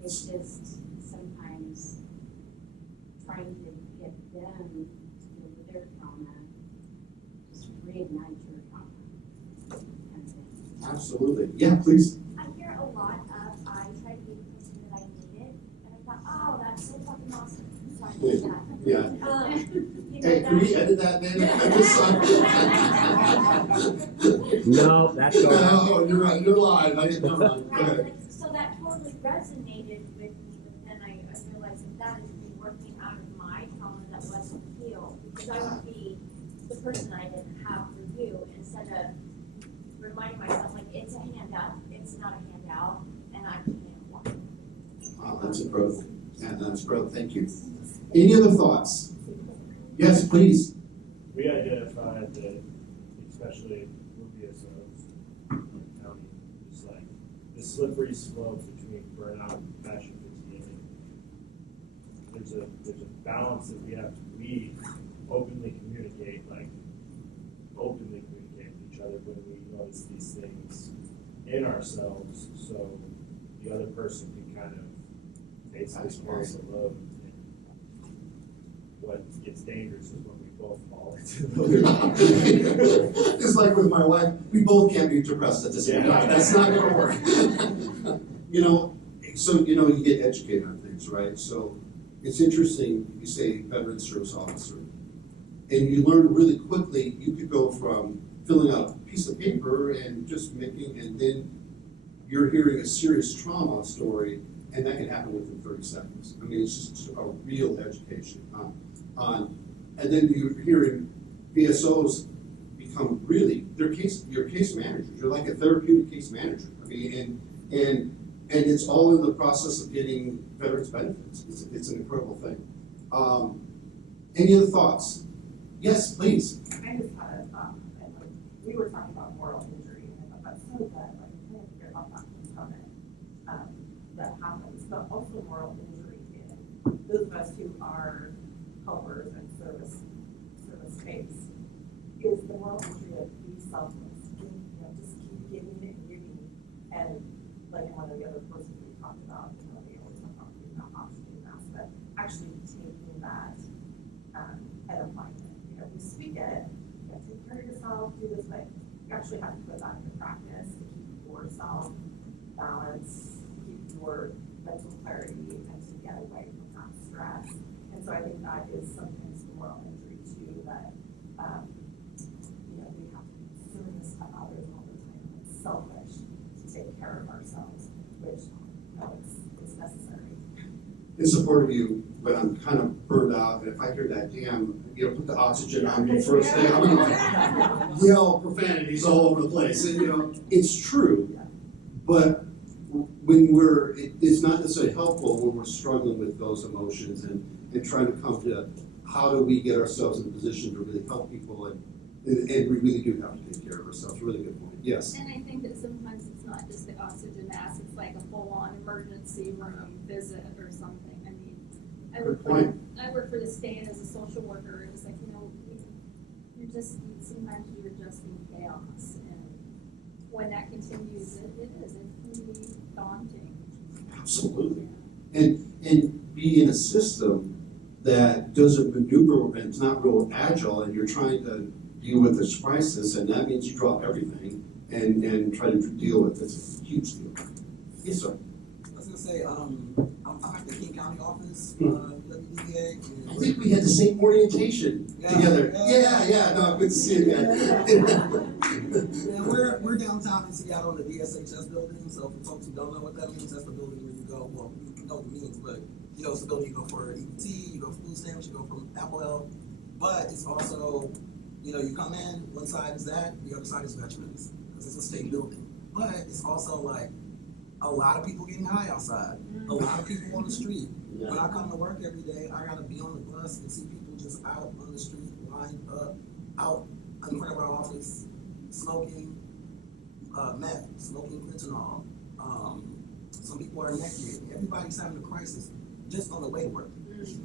It's just sometimes trying to get them to deal with their trauma, just reignite your trauma. Kind of thing. Absolutely. Yeah, please. I hear a lot of, I tried to be the person that I needed, and I thought, oh, that's so fucking awesome. Sorry about that. Yeah. You know, Hey, can we edit that, man? No, that's all right. No, you're right. You're live. I didn't know that. Go ahead. Right, so that totally resonated with me, but then I realized that is me working out of my trauma that wasn't healed, because I would be the person I didn't have for you, instead of reminding myself, like, it's a handout, it's not a handout, and I can't walk. Wow, that's incredible. Yeah, that's incredible. Thank you. Any other thoughts? Yes, please. We identified that, especially with BSOs in the county, it's like the slippery slope between burnout and compassion fatigue. There's a balance that we openly communicate with each other when we notice these things in ourselves, so the other person can kind of basically carry the load. What gets dangerous is when we both fall into those. It's like with my wife, we both can't be depressed at the same time. That's not going to work. You get educated on things, right? So it's interesting, you say veteran service officer, and you learn really quickly. You could go from filling out a piece of paper and just making, and then you're hearing a serious trauma story, and that can happen within 30 seconds. I mean, it's just a real education and then you're hearing BSOs become really, your case managers. You're like a therapeutic case manager. I mean, and it's all in the process of getting veterans benefits. It's an incredible thing. Any other thoughts? Yes, please. I just had a thought, and like, we were talking about moral injury, and I thought that's so good, like, I'm trying to figure out that component that happens, but also moral injury in those of us who are helpers and service space is the moral injury of be selfless, just like one of the other persons we talked about, you know, they always talk about not oxygen masks, but actually taking that, and applying it. You know, we speak it, you know, take care of yourself, do this, but you actually have to put that into practice to keep yourself balanced, keep your mental clarity, and to get away from that stress. And so I think that is sometimes the moral injury too, that, you know, we have to be serious about others all the time. It's selfish to take care of ourselves, which, you know, it's necessary. In support of you, but I'm kind of burned out, and if I hear that damn, you know, put the oxygen on me first thing, I'm gonna like yell profanities all over the place, and you know, it's true. But when it's not necessarily helpful when we're struggling with those emotions and trying to come to how do we get ourselves in a position to really help people, and we really do have to take care of ourselves. Really good point. Yes. And I think that sometimes it's not just the oxygen mask, it's like a full-on emergency room visit or something. I mean, I work for the state as a social worker, and it's like, you know, sometimes you're just in chaos, and when that continues, it can be daunting. Absolutely. And be in a system that doesn't maneuver and it's not real agile, and you're trying to deal with this crisis, and that means you drop everything and try to deal with it. It's a huge deal. Yes, sir. I was gonna say, I'm at the King County office, WDBA. I think we had the same orientation together. Yeah. No, good to see you guys. And we're downtown in Seattle in the DSHS building. So for folks who don't know what that means, that's the building where you go. Well, you know what it means, but you know it's the building you go for EBT, you go for food stamps, you go for Apple Health. But it's also, you know, you come in, one side is that, the other side is veterans, because it's a state building. But it's also like a lot of people getting high outside, a lot of people on the street. Yeah. When I come to work every day, I gotta be on the bus and see people just out on the street, lined up, out in front of our office, smoking meth, smoking fentanyl. Some people are naked. Everybody's having a crisis just on the way to work.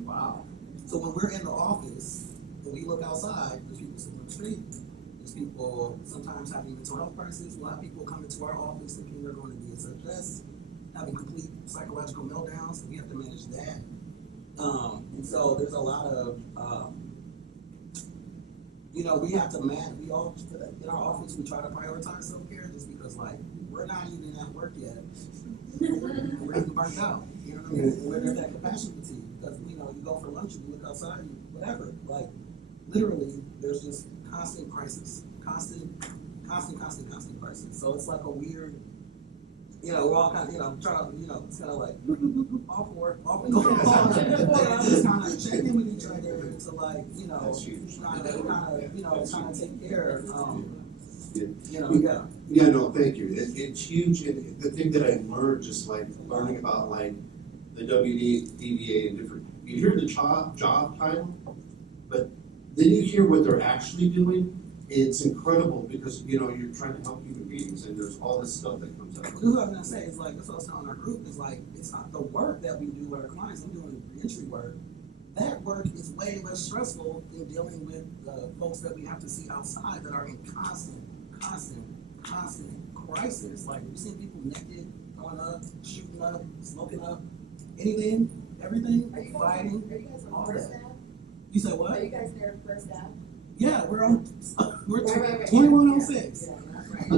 Wow. So when we're in the office and we look outside, there's people sitting on the street. There's people sometimes having mental health crises. A lot of people come into our office thinking they're going to be STWS, having complete psychological meltdowns. We have to manage that. And so there's a lot of, you know, we have to we all, in our office, we try to prioritize self-care just because, like, we're not even at work yet. We're even burnt out. You know what I mean? And we're at that compassion fatigue. Because, you know, you go for lunch, you look outside, whatever. Like, literally, there's just constant crisis. Constant crisis. So it's like a weird, you know, we're all kind of, you know, trying to, you know, it's kind of like off work, off and on. Just kind of checking with each other to, like, you know, kind of take care. You know, yeah. Yeah, no, thank you. It's huge, and the thing that I learned, just like learning about like the WDBA and different, you hear the job title, but then you hear what they're actually doing. It's incredible because, you know, you're trying to help human beings, and there's all this stuff that comes out. This is what I was gonna say. It's like, that's what I was telling our group. It's like, it's not the work that we do with our clients. I'm doing reentry work. That work is way less stressful than dealing with the folks that we have to see outside that are in constant crisis. Like, we've seen people naked, going up, shooting up, smoking up, anything, everything, fighting. Are you guys on all First that. Ave? You say what? Are you guys there at First Ave? Yeah, we're on. We're Right. 2106. Yeah, that's right.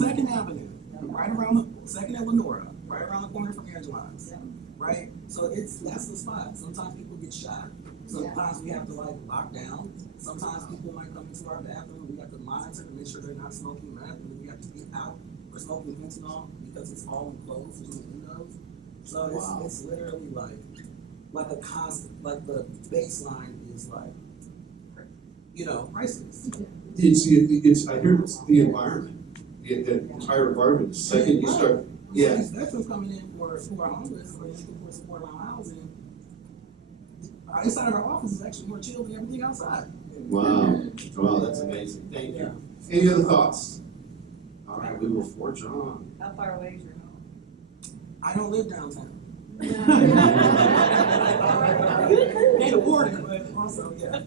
Second Avenue, right around the Second and Lenora, right around the corner from Angeline's. Yeah. Right? So that's the spot. Sometimes people get shot. Sometimes we have to like lock down. Sometimes people might come into our bathroom and we have to monitor to make sure they're not smoking meth, and then we have to get out or smoking fentanyl because it's all enclosed, there's no windows. So it's literally like a constant, like the baseline is like, you know, crisis. It's I hear it's the environment, the entire environment. The second you start, yeah. These veterans coming in who are homeless or looking for support around housing, inside of our office is actually more chill than everything outside. Wow, that's amazing. Thank you. Any other thoughts? All right, we will forge on. How far away is your home? I don't live downtown. Can't afford it, but also, yeah.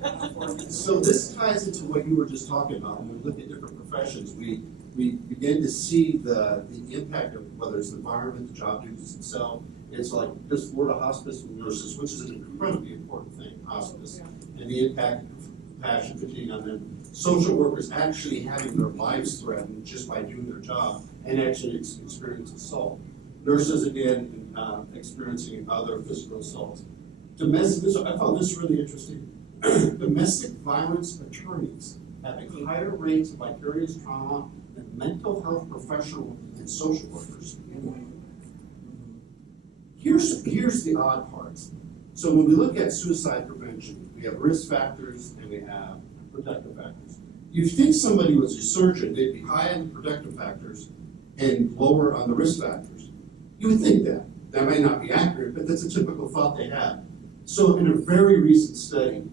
So this ties into what you were just talking about. When we look at different professions, we we begin to see the impact of whether it's the environment, the job duties itself. It's like this Florida hospice nurses, which is an incredibly important thing, hospice, and the impact of compassion fatigue on them. Social workers actually having their lives threatened just by doing their job and actually experience assault. Nurses, again, experiencing other physical assaults. I found this really interesting. Domestic violence attorneys having higher rates of vicarious trauma than mental health professionals and social workers. Here's the odd parts. So when we look at suicide prevention, we have risk factors and we have protective factors. You'd think somebody was a surgeon, they'd be high on the protective factors and lower on the risk factors. You would think that. That might not be accurate, but that's a typical thought they have. So in a very recent study,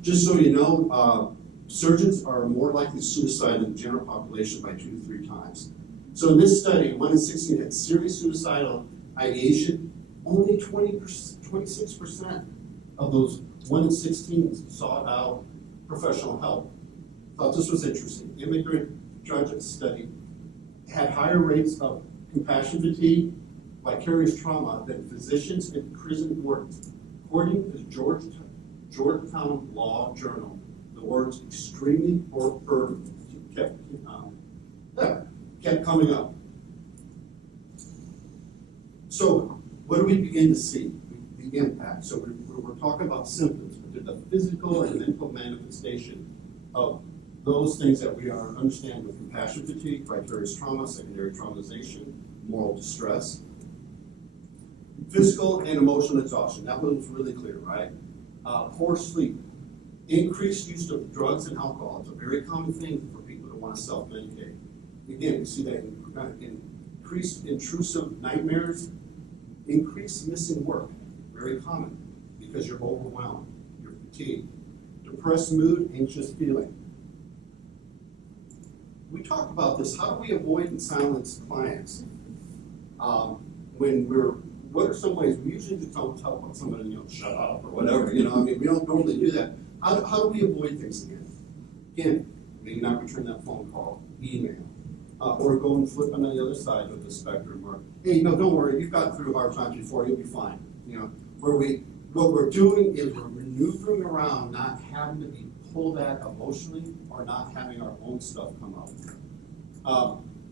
just so you know, surgeons are more likely to suicide than the general population by 2 to 3 times. So in this study, 1 in 16 had serious suicidal ideation. Only 26% of those 1 in 16 sought out professional help. Thought this was interesting. Immigrant judges study had higher rates of compassion fatigue, vicarious trauma than physicians and prison wardens. According to the Georgetown Law Journal, the words extremely burdened kept coming up. So what do we begin to see? The impact. So we're talking about symptoms, but the physical and mental manifestation of those things that we are understanding with compassion fatigue, vicarious trauma, secondary traumatization, moral distress. Physical and emotional exhaustion. That one was really clear, right? Poor sleep. Increased use of drugs and alcohol. It's a very common thing for people to want to self-medicate. Again, we see that in increased intrusive nightmares, increased missing work. Very common because you're overwhelmed, you're fatigued. Depressed mood, anxious feeling. We talk about this. How do we avoid and silence clients? What are some ways? We usually tell somebody, shut up or whatever, we don't normally do that. How do we avoid things again? Again, maybe not return that phone call, email, or go and flip on the other side of the spectrum, or, hey, no, don't worry, you've gotten through hard times before, you'll be fine. What we're doing is we're maneuvering around, not having to be pulled at emotionally or not having our own stuff come up.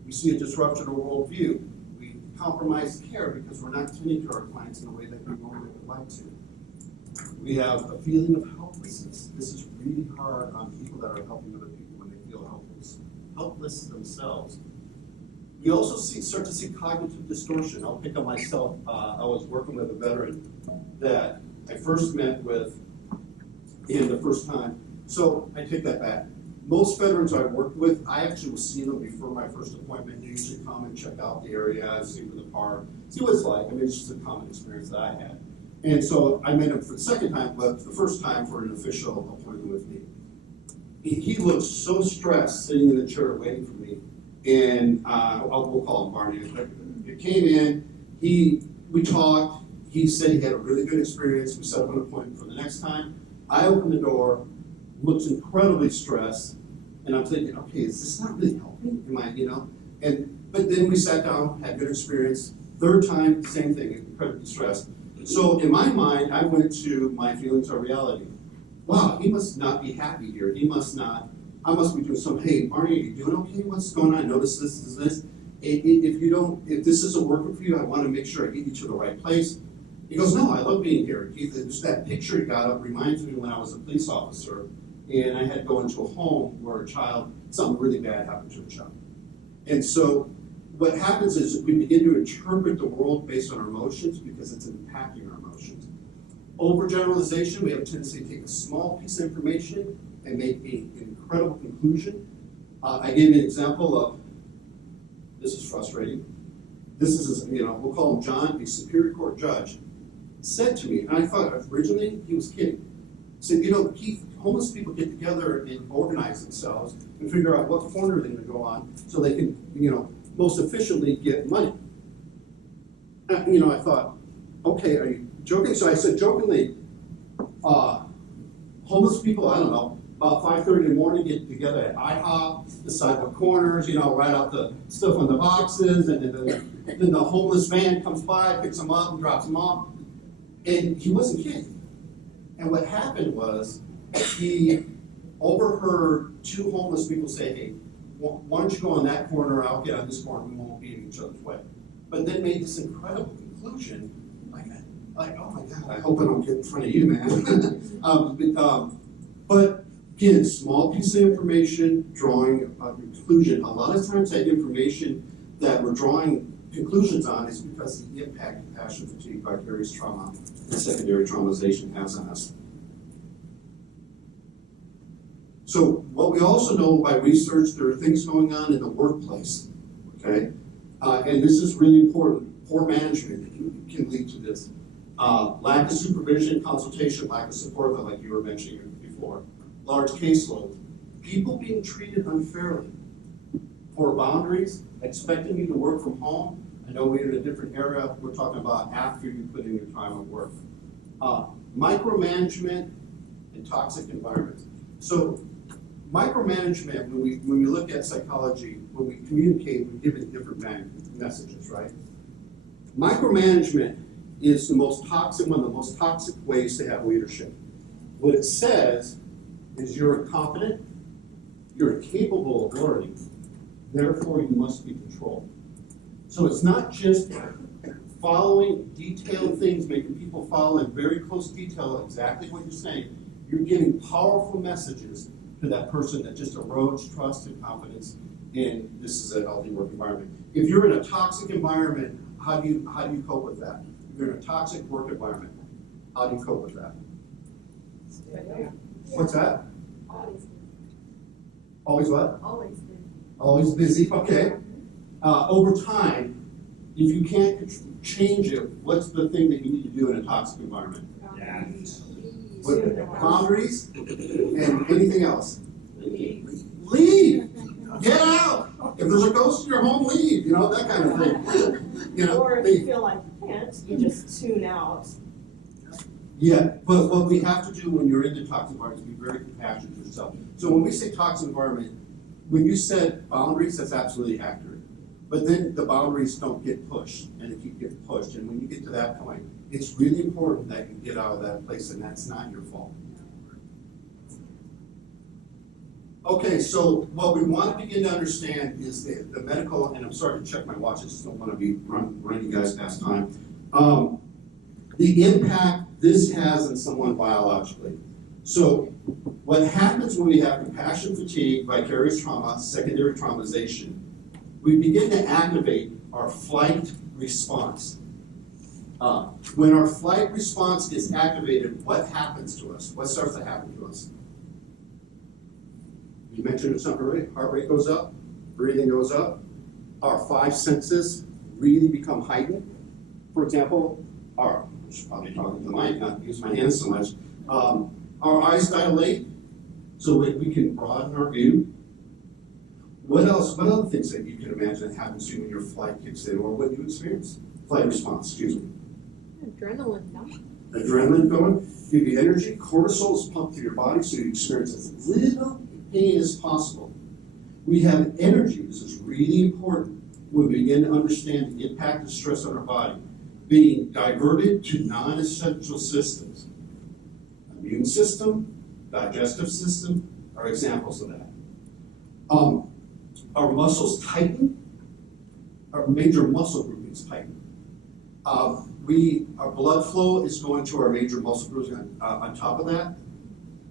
We see a disruption of worldview. We compromise care because we're not tending to our clients in a way that we normally would like to. We have a feeling of helplessness. This is really hard on people that are helping other people when they feel helpless themselves. We also start to see cognitive distortion. I'll pick on myself. I was working with a veteran that I first met with in the first time. So I take that back. Most veterans I've worked with, I actually will see them before my first appointment. They usually come and check out the area, see where the park, see what it's like. It's just a common experience that I had. And so I met him for the second time, but the first time for an official appointment with me. He looked so stressed sitting in the chair waiting for me. And we'll call him Barney. He came in, we talked, he said he had a really good experience. We set up an appointment for the next time. I opened the door, looks incredibly stressed, and I'm thinking, okay, is this not really helping? But then we sat down, had good experience. Third time, same thing, incredibly stressed. So in my mind, I went to my feelings of reality. Wow, he must not be happy here. I must be doing something. Hey, Barney, are you doing okay? What's going on? Notice this. If this isn't working for you, I want to make sure I get you to the right place. He goes, no, I love being here. Just that picture he got up reminds me when I was a police officer and I had to go into a home where something really bad happened to a child. And so what happens is we begin to interpret the world based on our emotions because it's impacting our emotions. Overgeneralization, we have a tendency to take a small piece of information and make an incredible conclusion. I gave you an example of, this is frustrating. This is, we'll call him John, a Superior Court judge, said to me, and I thought originally he was kidding. He said, Keith, homeless people get together and organize themselves and figure out what corner they're going to go on so they can, most efficiently get money. I thought, okay, are you joking? So I said jokingly, homeless people, I don't know, about 5:30 in the morning, get together at IHOP, decide what corners, write out the stuff on the boxes, and then the homeless van comes by, picks them up and drops them off. And he wasn't kidding. And what happened was, he overheard two homeless people say, hey, why don't you go on that corner, I'll get on this corner, we won't be in each other's way. But then made this incredible conclusion, like, oh my God, I hope I don't get in front of you, man. But again, small piece of information, drawing a conclusion. A lot of times that information that we're drawing conclusions on is because of the impact compassion fatigue, vicarious trauma, and secondary traumatization has on us. So what we also know by research, there are things going on in the workplace, okay? And this is really important. Poor management can lead to this. Lack of supervision, consultation, lack of support, like you were mentioning before. Large caseload. People being treated unfairly. Poor boundaries, expecting you to work from home. I know we're in a different era. We're talking about after you put in your time at work. Micromanagement and toxic environments. So micromanagement, when we look at psychology, when we communicate, we give it different messages, right? Micromanagement is the most toxic, one of the most toxic ways to have leadership. What it says is you're competent, you're capable of learning, therefore you must be controlled. So it's not just following detailed things, making people follow in very close detail exactly what you're saying. You're giving powerful messages to that person that just erodes trust and confidence in this is a healthy work environment. If you're in a toxic environment, how do you cope with that? If you're in a toxic work environment, how do you cope with that? What's that? Always. Always what? Always busy. Always busy, okay. Over time, if you can't change it, what's the thing that you need to do in a toxic environment? Yeah. What, boundaries and anything else? Leave. Get out. If there's a ghost in your home, leave. That kind of thing. Or if you feel like you can't, you just tune out. Yeah, but what we have to do when you're in the toxic environment is be very compassionate to yourself. So when we say toxic environment, when you said boundaries, that's absolutely accurate. But then the boundaries don't get pushed, and they keep getting pushed. And when you get to that point, it's really important that you get out of that place, and that's not your fault. Okay, so what we want to begin to understand is the medical, and I'm sorry to check my watch, I just don't want to be running you guys past time. The impact this has on someone biologically. So what happens when we have compassion fatigue, vicarious trauma, secondary traumatization, we begin to activate our flight response. When our flight response is activated, what happens to us? What starts to happen to us? You mentioned something earlier, heart rate goes up, breathing goes up, our five senses really become heightened. For example, I should probably talk to the mic, not use my hands so much. Our eyes dilate, so we can broaden our view. What else? What other things that you can imagine that happens to you when your flight kicks in, or what you experience? Flight response, excuse me. Adrenaline, no? Adrenaline going, give you energy, cortisol is pumped through your body, so you experience as little pain as possible. We have energy, this is really important, when we begin to understand the impact of stress on our body, being diverted to non-essential systems. Immune system, digestive system are examples of that. Our muscles tighten, our major muscle groupings tighten. Our blood flow is going to our major muscle groups on top of that.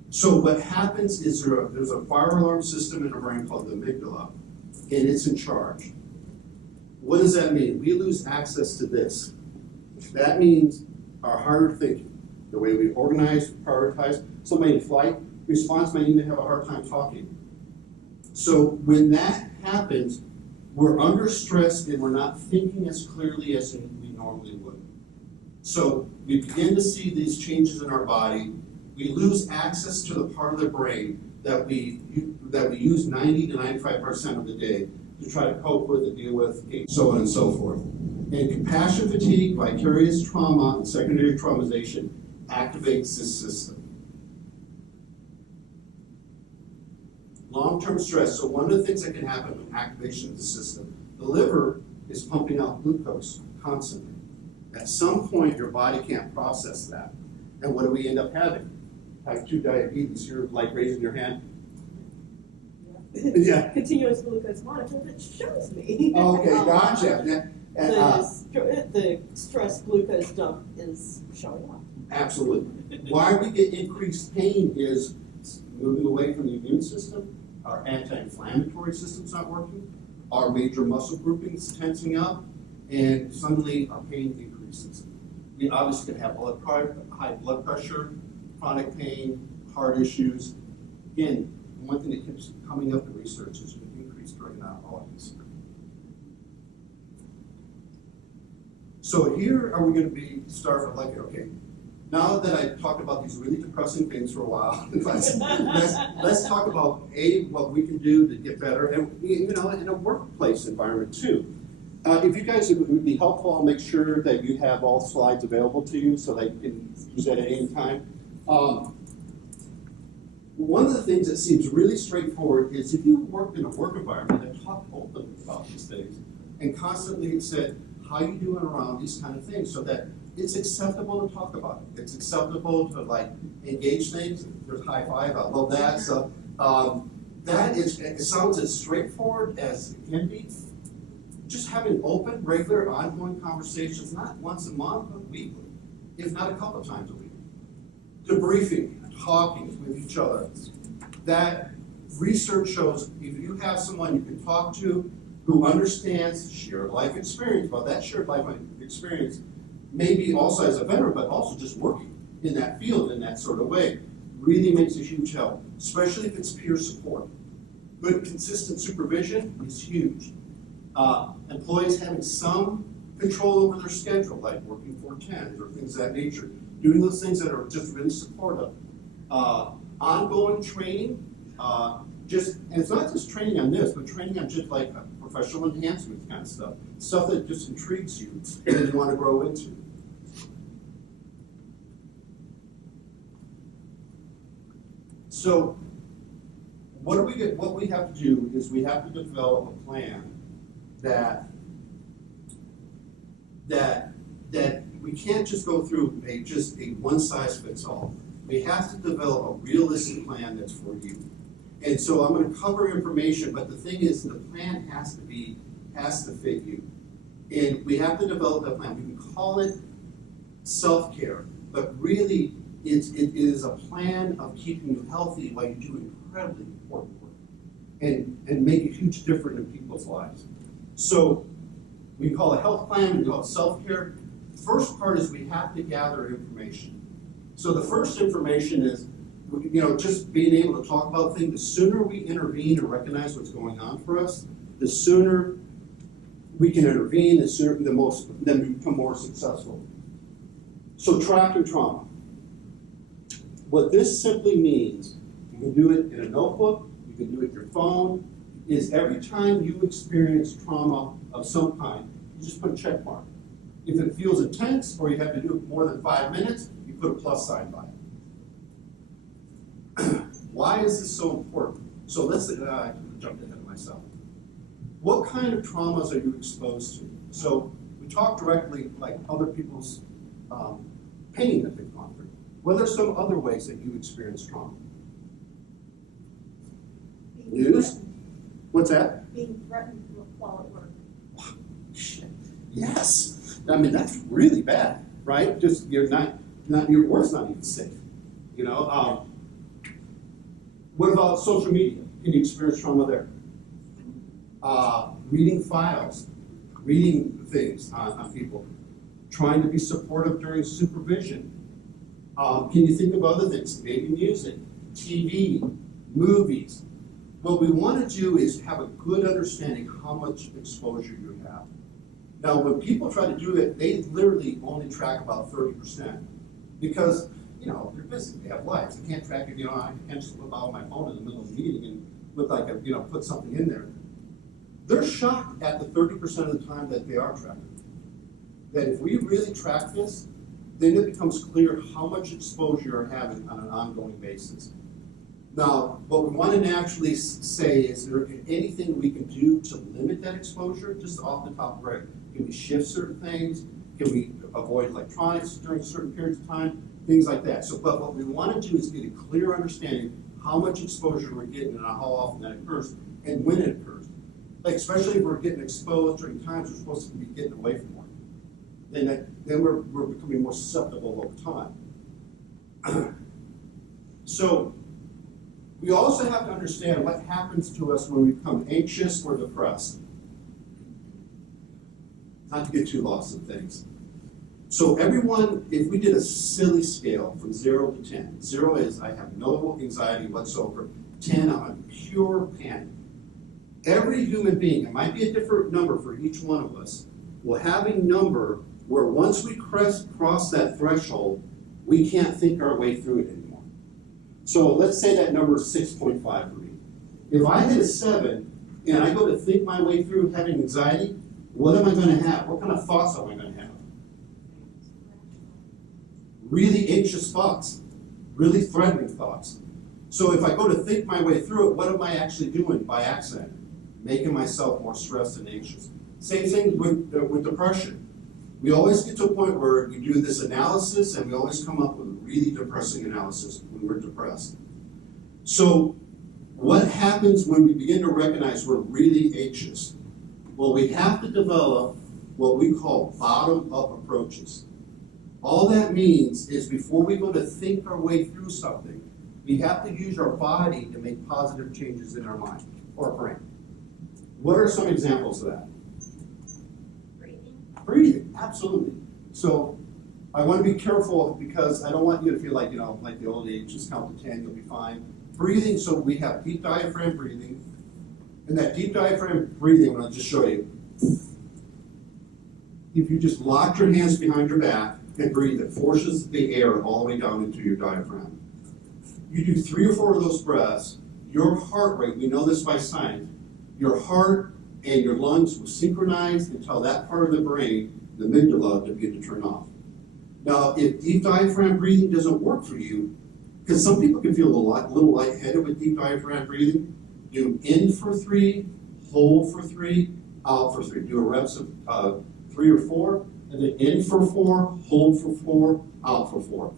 So what happens is there's a fire alarm system in our brain called the amygdala, and it's in charge. What does that mean? We lose access to this. That means our higher thinking, the way we organize, prioritize. Somebody in flight response might even have a hard time talking. So when that happens, we're under stress and we're not thinking as clearly as we normally would. So we begin to see these changes in our body. We lose access to the part of the brain that we use 90 to 95% of the day to try to cope with and deal with, so on and so forth. And compassion fatigue, vicarious trauma, and secondary traumatization activates this system. Long-term stress, so one of the things that can happen with activation of the system, the liver is pumping out glucose constantly. At some point, your body can't process that. And what do we end up having? Type 2 diabetes, you're like raising your hand? Yeah. Continuous glucose monitor that shows me. Okay, gotcha. Yeah. And, The stress glucose dump is showing up. absolutely. Why we get increased pain is moving away from the immune system, our anti-inflammatory system's not working, our major muscle groupings tensing up, and suddenly our pain increases. We obviously can have high blood pressure, chronic pain, heart issues. Again, one thing that keeps coming up in research is increased drug and alcohol use. So here are we going to start with like, okay, now that I've talked about these really depressing things for a while, let's talk about what we can do to get better, and in a workplace environment too. If you guys would be helpful, I'll make sure that you have all slides available to you so that you can use that at any time. One of the things that seems really straightforward is if you worked in a work environment and talked openly about these things and constantly said, how you doing around these kind of things, so that it's acceptable to talk about it. It's acceptable to like engage things. There's high five, I love that. So it sounds as straightforward as it can be. Just having open, regular, ongoing conversations, not once a month, but weekly, if not a couple times a week. Debriefing, talking with each other. That research shows if you have someone you can talk to who understands shared life experience, well, that shared life experience maybe also as a veteran, but also just working in that field in that sort of way, really makes a huge help, especially if it's peer support. Good, consistent supervision is huge. Employees having some control over their schedule, like working 410s or things of that nature, doing those things that are just really supportive. Ongoing training, and it's not just training on this, but training on just like professional enhancement kind of stuff that just intrigues you and you want to grow into. So what we have to do is we have to develop a plan that we can't just go through just a one-size-fits-all. We have to develop a realistic plan that's for you. And so I'm going to cover information, but the thing is the plan has to fit you. And we have to develop that plan. We can call it self-care, but really it is a plan of keeping you healthy while you do incredibly important work and make a huge difference in people's lives. So we call it a health plan, we call it self-care. The first part is we have to gather information. So the first information is, just being able to talk about things. The sooner we intervene and recognize what's going on for us, the sooner we can intervene, then we become more successful. So tracking trauma. What this simply means, you can do it in a notebook, you can do it with your phone, is every time you experience trauma of some kind, you just put a check mark. If it feels intense or you have to do it more than 5 minutes, you put a plus sign by it. Why is this so important? So let's I jumped ahead of myself. What kind of traumas are you exposed to? So we talk directly like other people's pain that they've gone through. What are some other ways that you experience trauma? News? What's that? Being threatened while at work. Yes. I mean, that's really bad, right? Just your work's not even safe. What about social media? Can you experience trauma there? Reading files, reading things on people, trying to be supportive during supervision. Can you think of other things? Maybe music, TV, movies. What we want to do is have a good understanding how much exposure you have. Now, when people try to do it, they literally only track about 30% because they're busy, they have lives. They can't track it, I can't just whip out my phone in the middle of a meeting and put something in there. They're shocked at the 30% of the time that they are tracking. That if we really track this, then it becomes clear how much exposure you're having on an ongoing basis. Now, what we want to naturally say is there anything we can do to limit that exposure, just off the top of our head? Can we shift certain things? Can we avoid electronics during certain periods of time? Things like that. So, but what we want to do is get a clear understanding how much exposure we're getting and how often that occurs and when it occurs. Like, especially if we're getting exposed during times we're supposed to be getting away from work. Then we're becoming more susceptible over time. So, we also have to understand what happens to us when we become anxious or depressed. Not to get too lost in things. So everyone, if we did a silly scale from 0 to 10, 0 is I have no anxiety whatsoever, 10 I'm in pure panic. Every human being, it might be a different number for each one of us, will have a number where once we cross that threshold, we can't think our way through it anymore. So let's say that number is 6.5 for me. If I hit a 7 and I go to think my way through having anxiety, what am I going to have? What kind of thoughts am I going to have? Really anxious thoughts, really threatening thoughts. So if I go to think my way through it, what am I actually doing by accident? Making myself more stressed and anxious. Same thing with depression. We always get to a point where we do this analysis and we always come up with a really depressing analysis when we're depressed. So what happens when we begin to recognize we're really anxious? Well, we have to develop what we call bottom-up approaches. All that means is before we go to think our way through something, we have to use our body to make positive changes in our mind or brain. What are some examples of that? Breathing, absolutely. So I want to be careful because I don't want you to feel like, like the old age, just count to 10, you'll be fine. Breathing, so we have deep diaphragm breathing. And that deep diaphragm breathing, I'm going to just show you. If you just lock your hands behind your back and breathe, it forces the air all the way down into your diaphragm. You do 3 or 4 of those breaths, your heart rate, we know this by science, your heart and your lungs will synchronize until that part of the brain, the amygdala, to begin to turn off. Now, if deep diaphragm breathing doesn't work for you, because some people can feel a little lightheaded with deep diaphragm breathing, do in for 3, hold for 3, out for 3. Do a reps of 3 or 4, and then in for 4, hold for 4, out for 4.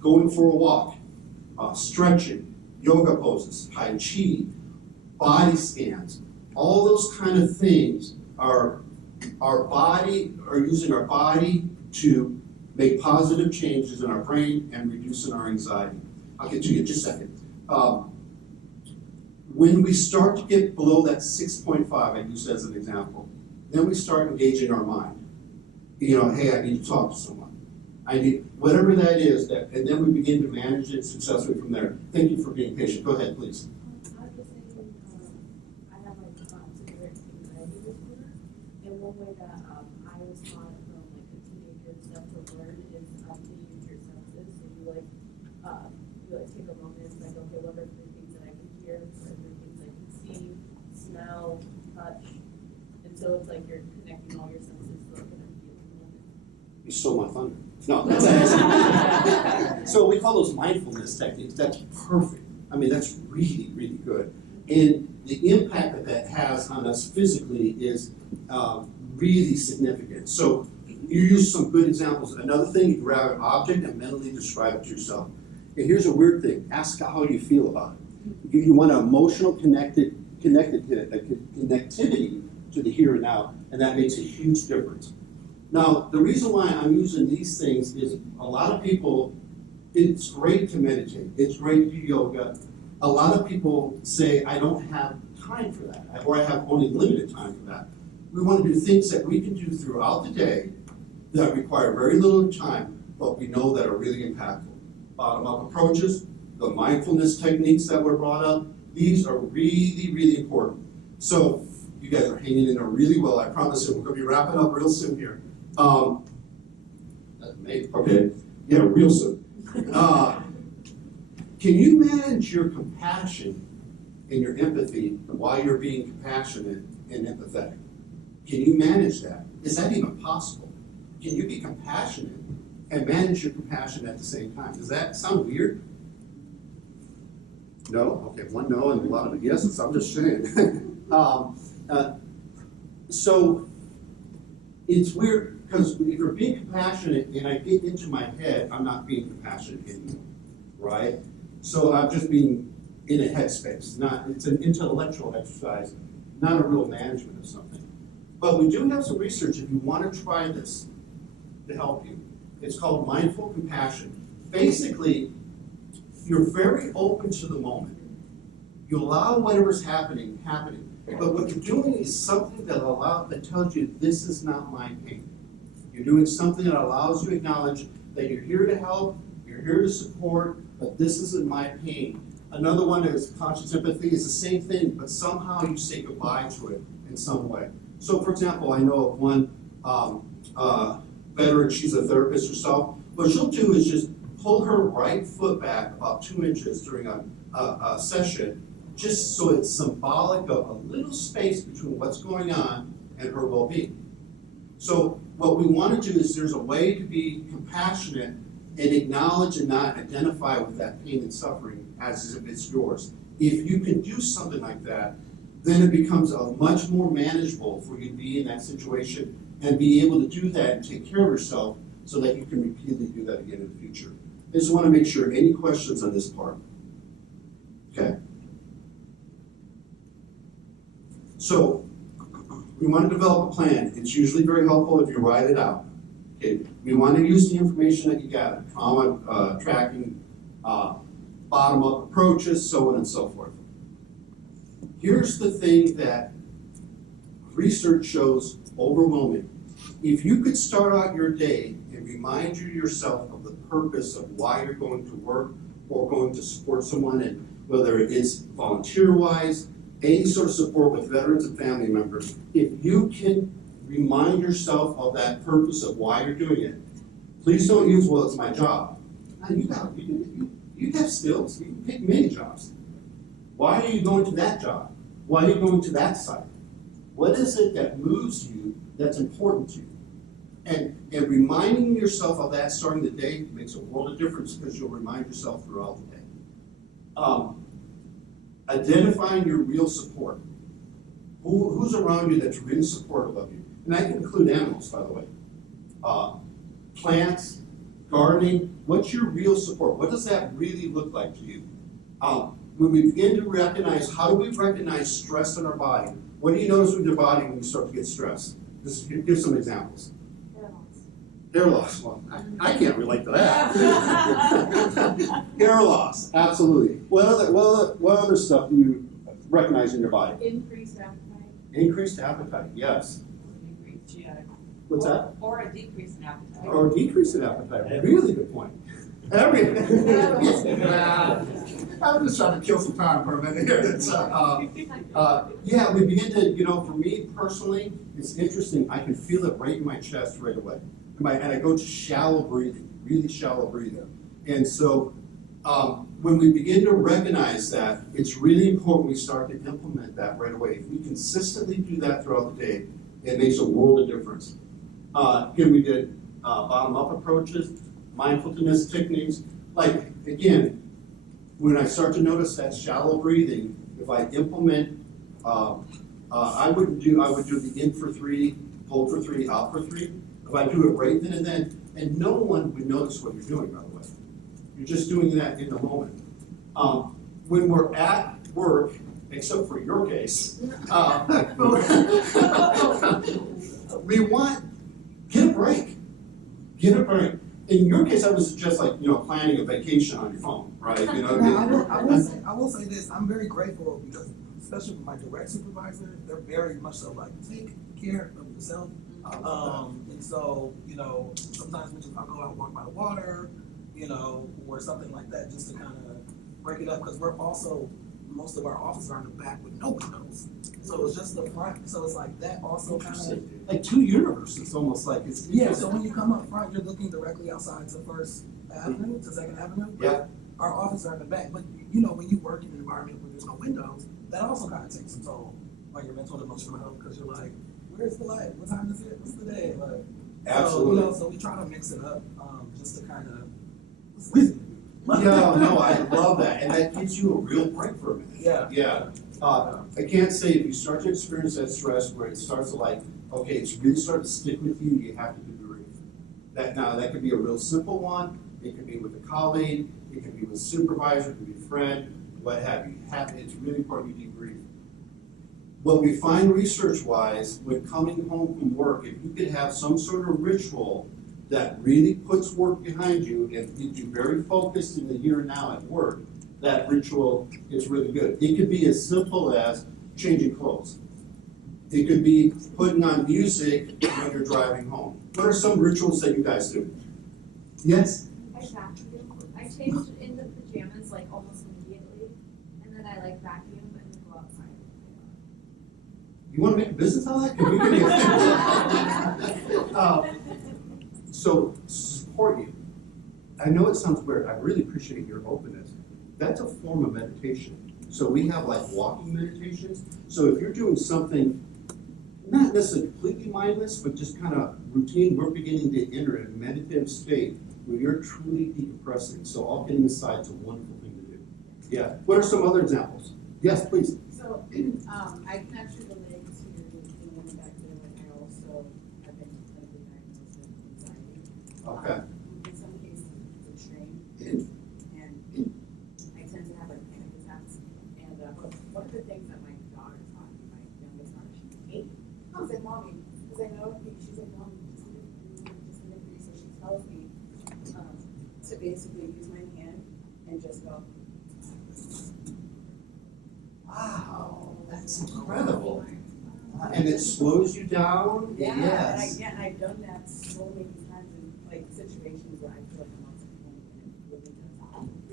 Going for a walk, stretching, yoga poses, tai chi, body scans, all those kind of things are using our body to make positive changes in our brain and reducing our anxiety. I'll get to you in just a second. When we start to get below that 6.5, I use that as an example, then we start engaging our mind. Hey, I need to talk to someone. I need, whatever that is, and then we begin to manage it successfully from there. Thank you for being patient. Go ahead, please. I was just thinking, I have severe anxiety disorder, and one way that I was taught from a teenager and stuff to learn is to use your senses. So you take a moment, it's like, okay, what are 3 things that I can hear? What are 3 things I can see, smell, touch? And so it's like you're connecting all your senses to like an empty moment. You stole my thunder. No, that's actually. So we call those mindfulness techniques. That's perfect. I mean, that's really, really good. And the impact that has on us physically is really significant. So you use some good examples. Another thing, you grab an object and mentally describe it to yourself. And here's a weird thing. Ask how you feel about it. You want an emotional connectivity to the here and now, and that makes a huge difference. Now, the reason why I'm using these things is a lot of people, it's great to meditate. It's great to do yoga. A lot of people say, I don't have time for that, or I have only limited time for that. We want to do things that we can do throughout the day that require very little time, but we know that are really impactful. Bottom-up approaches, the mindfulness techniques that were brought up, these are really, really important. So you guys are hanging in there really well. I promise you, we're going to be wrapping up real soon here. Okay, yeah, real soon. Can you manage your compassion and your empathy while you're being compassionate and empathetic? Can you manage that? Is that even possible? Can you be compassionate and manage your compassion at the same time? Does that sound weird? No? Okay, one no and a lot of yeses, I'm just saying. So it's weird, because if you're being compassionate and I get into my head, I'm not being compassionate anymore, right? So I'm just being in a headspace, it's an intellectual exercise, not a real management of something. But we do have some research, if you want to try this to help you. It's called mindful compassion. Basically, you're very open to the moment. You allow whatever's happening. But what you're doing is something that tells you this is not my pain. You're doing something that allows you to acknowledge that you're here to help, you're here to support, but this isn't my pain. Another one is conscious empathy. Is the same thing, but somehow you say goodbye to it in some way. So, for example, I know of one veteran. She's a therapist herself. What she'll do is just pull her right foot back about 2 inches during a session, just so it's symbolic of a little space between what's going on and her well-being. So what we want to do is there's a way to be compassionate and acknowledge and not identify with that pain and suffering as if it's yours. If you can do something like that, then it becomes much more manageable for you to be in that situation and be able to do that and take care of yourself so that you can repeatedly do that again in the future. I just want to make sure, any questions on this part? Okay. So, we want to develop a plan. It's usually very helpful if you write it out. Okay. We want to use the information that you got, trauma, tracking, bottom-up approaches, so on and so forth. Here's the thing that research shows overwhelming. If you could start out your day and remind yourself of the purpose of why you're going to work or going to support someone, and whether it is volunteer-wise, any sort of support with veterans and family members, if you can remind yourself of that purpose of why you're doing it, please don't use, well, it's my job. You have skills. You can pick many jobs. Why are you going to that job? Why are you going to that site? What is it that moves you that's important to you? And reminding yourself of that starting the day makes a world of difference because you'll remind yourself throughout the day. Identifying your real support. Who's around you that's really supportive of you? And that can include animals, by the way. Plants, gardening. What's your real support? What does that really look like to you? When we begin to recognize, how do we recognize stress in our body? What do you notice with your body when you start to get stressed? Just give some examples. Hair loss. Well, I can't relate to that. Hair loss, absolutely. What other stuff do you recognize in your body? Increased appetite. Increased appetite, yes. Increased GI. What's that? Or a decrease in appetite. Or a decrease in appetite. Really good point. Everything. I'm just trying to kill some time for a minute here. Yeah, we begin to, for me personally, it's interesting. I can feel it right in my chest right away. And I go to shallow breathing, really shallow breathing. And so when we begin to recognize that, it's really important we start to implement that right away. If we consistently do that throughout the day, it makes a world of difference. Again, we did bottom-up approaches, mindfulness techniques. Like, again, when I start to notice that shallow breathing, if I implement, I would do the in for 3, hold for 3, out for 3. If I do it right then and then, and no one would notice what you're doing, by the way. You're just doing that in the moment. When we're at work, except for your case, we want, get a break. Get a break. In your case, I would suggest planning a vacation on your phone, right? I will say this. I'm very grateful because, especially with my direct supervisor, they're very much so like, take care of yourself. And so, sometimes I'll go out and walk by the water, or something like that, just to kind of break it up. Because we're also, most of our offices are in the back with no windows. So it's just the front. So it's like that also kind of like 2 universes, almost like it's. Yeah, so when you come up front, you're looking directly outside to First Avenue, to Second Avenue. Yeah. Our offices are in the back. But, when you work in an environment where there's no windows, that also kind of takes a toll on your mental and emotional health because you're like, where's the light? What time is it? What's the day? Like, absolutely. So we try to mix it up, just to kind of Yeah, no, I love that, and that gives you a real break for a minute. Yeah. Yeah. I can't say if you start to experience that stress where it starts to like, okay, it's really starting to stick with you, you have to debrief. That could be a real simple one, it could be with a colleague, it could be with a supervisor, it could be a friend, what have you. It's really important you debrief. What we find research-wise, when coming home from work, if you could have some sort of ritual that really puts work behind you and keeps you very focused in the here and now at work, that ritual is really good. It could be as simple as changing clothes. It could be putting on music when you're driving home. What are some rituals that you guys do? Yes? I vacuum. I change into pajamas like almost immediately, and then I like vacuum and then go outside. You want to make a business out of that? 'Cause we can so support you. I know it sounds weird. I really appreciate your openness. That's a form of meditation. So we have like walking meditations. So if you're doing something not necessarily completely mindless, but just kind of routine, we're beginning to enter a meditative state where you're truly decompressing. So all kidding aside, it's a wonderful thing to do. Yeah. What are some other examples? Yes, please. So, I can actually relate to the one back there, like I also have been clinically diagnosed with anxiety. Okay. In some cases, extreme, and I tend to have like panic attacks. And but one of the things that my daughter taught me, my youngest daughter, she's 8. I said, "Mommy," because I know she's like, "Mom, just need to breathe." So she tells me to basically use my hand and just go. Wow, that's incredible. And it slows you down? Yeah, Yes. and I've done that so many times in like situations where I feel like I'm not home and it really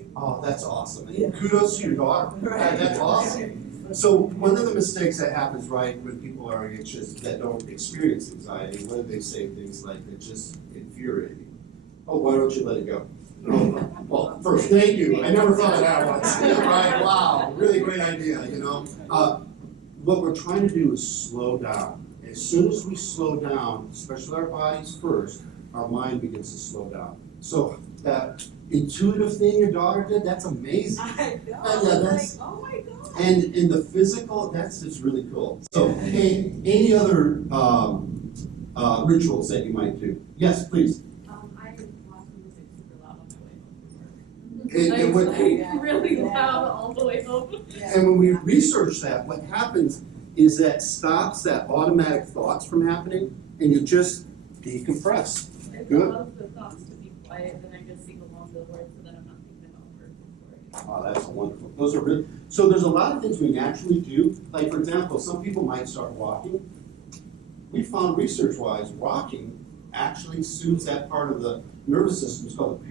does. Oh, that's awesome. And Yeah. kudos to your daughter. Right. That's awesome. So one of the mistakes that happens, right, when people are anxious that don't experience anxiety, when they say things like that just infuriate you. Oh, why don't you let it go? Well, first, thank you. I never thought of that once. Right? Wow, really great idea, you know. What we're trying to do is slow down. As soon as we slow down, especially our bodies first, our mind begins to slow down. So that intuitive thing your daughter did, that's amazing. I know. Yeah, that's, like, oh my God. and in the physical, that's just really cool. So, hey, any other rituals that you might do? Yes, please. I lost music super loud on my way home from work. And what- Like, really loud all the way home. And when we research that, what happens is that stops that automatic thoughts from happening, and you just decompress. I Good. love the thoughts to be quiet, and I just sing along the words so that I'm not thinking about words before I get. Oh, that's wonderful. Those are really, so there's a lot of things we naturally do. Like, for example, some people might start walking. We found research-wise, walking actually soothes that part of the nervous system. It's called the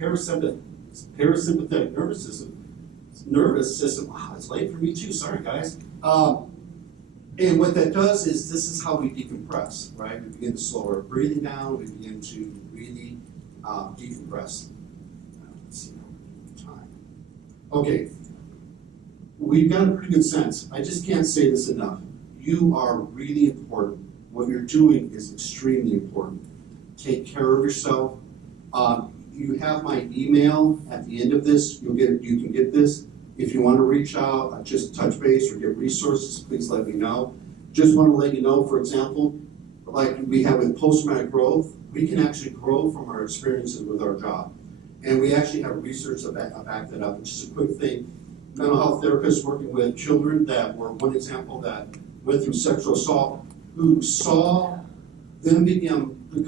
parasympathetic nervous system. Wow, it's late for me too. Sorry, guys. And what that does is this is how we decompress, right? We begin to slow our breathing down. We begin to really decompress. Let's see time. Okay, we've got a pretty good sense. I just can't say this enough. You are really important. What you're doing is extremely important. Take care of yourself. You have my email at the end of this. You can get this. If you want to reach out, just touch base or get resources, please let me know. Just want to let you know, for example, like we have with post-traumatic growth, we can actually grow from our experiences with our job. And we actually have research to back that up. It's just a quick thing. Mental health therapists working with children that were one example that went through sexual assault, who saw them begin to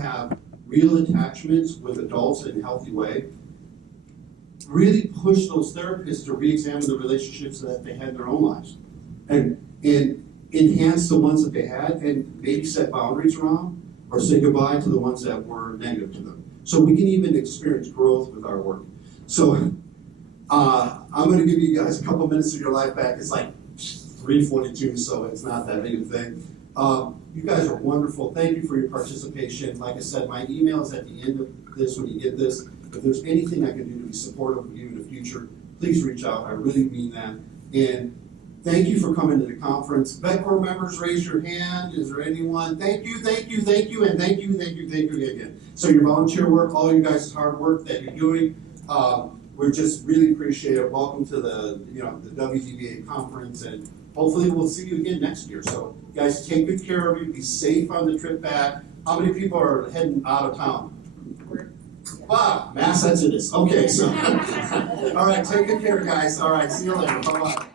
have real attachments with adults in a healthy way, really push those therapists to re-examine the relationships that they had in their own lives and enhance the ones that they had and maybe set boundaries around or say goodbye to the ones that were negative to them. So we can even experience growth with our work. So I'm going to give you guys a couple minutes of your life back. It's like 3:42, so it's not that big a thing. You guys are wonderful. Thank you for your participation. Like I said, my email is at the end of this when you get this. If there's anything I can do to be supportive of you in the future, please reach out. I really mean that. And thank you for coming to the conference. VetCorps members, raise your hand. Is there anyone? Thank you, thank you, thank you, and thank you again. So your volunteer work, all you guys' hard work that you're doing, We're just really appreciate it. Welcome to the WDBA conference, and hopefully we'll see you again next year. So guys, take good care of you. Be safe on the trip back. How many people are heading out of town? Wow, mass exodus. Okay, so all right, take good care, guys. All right, see you later. Bye-bye.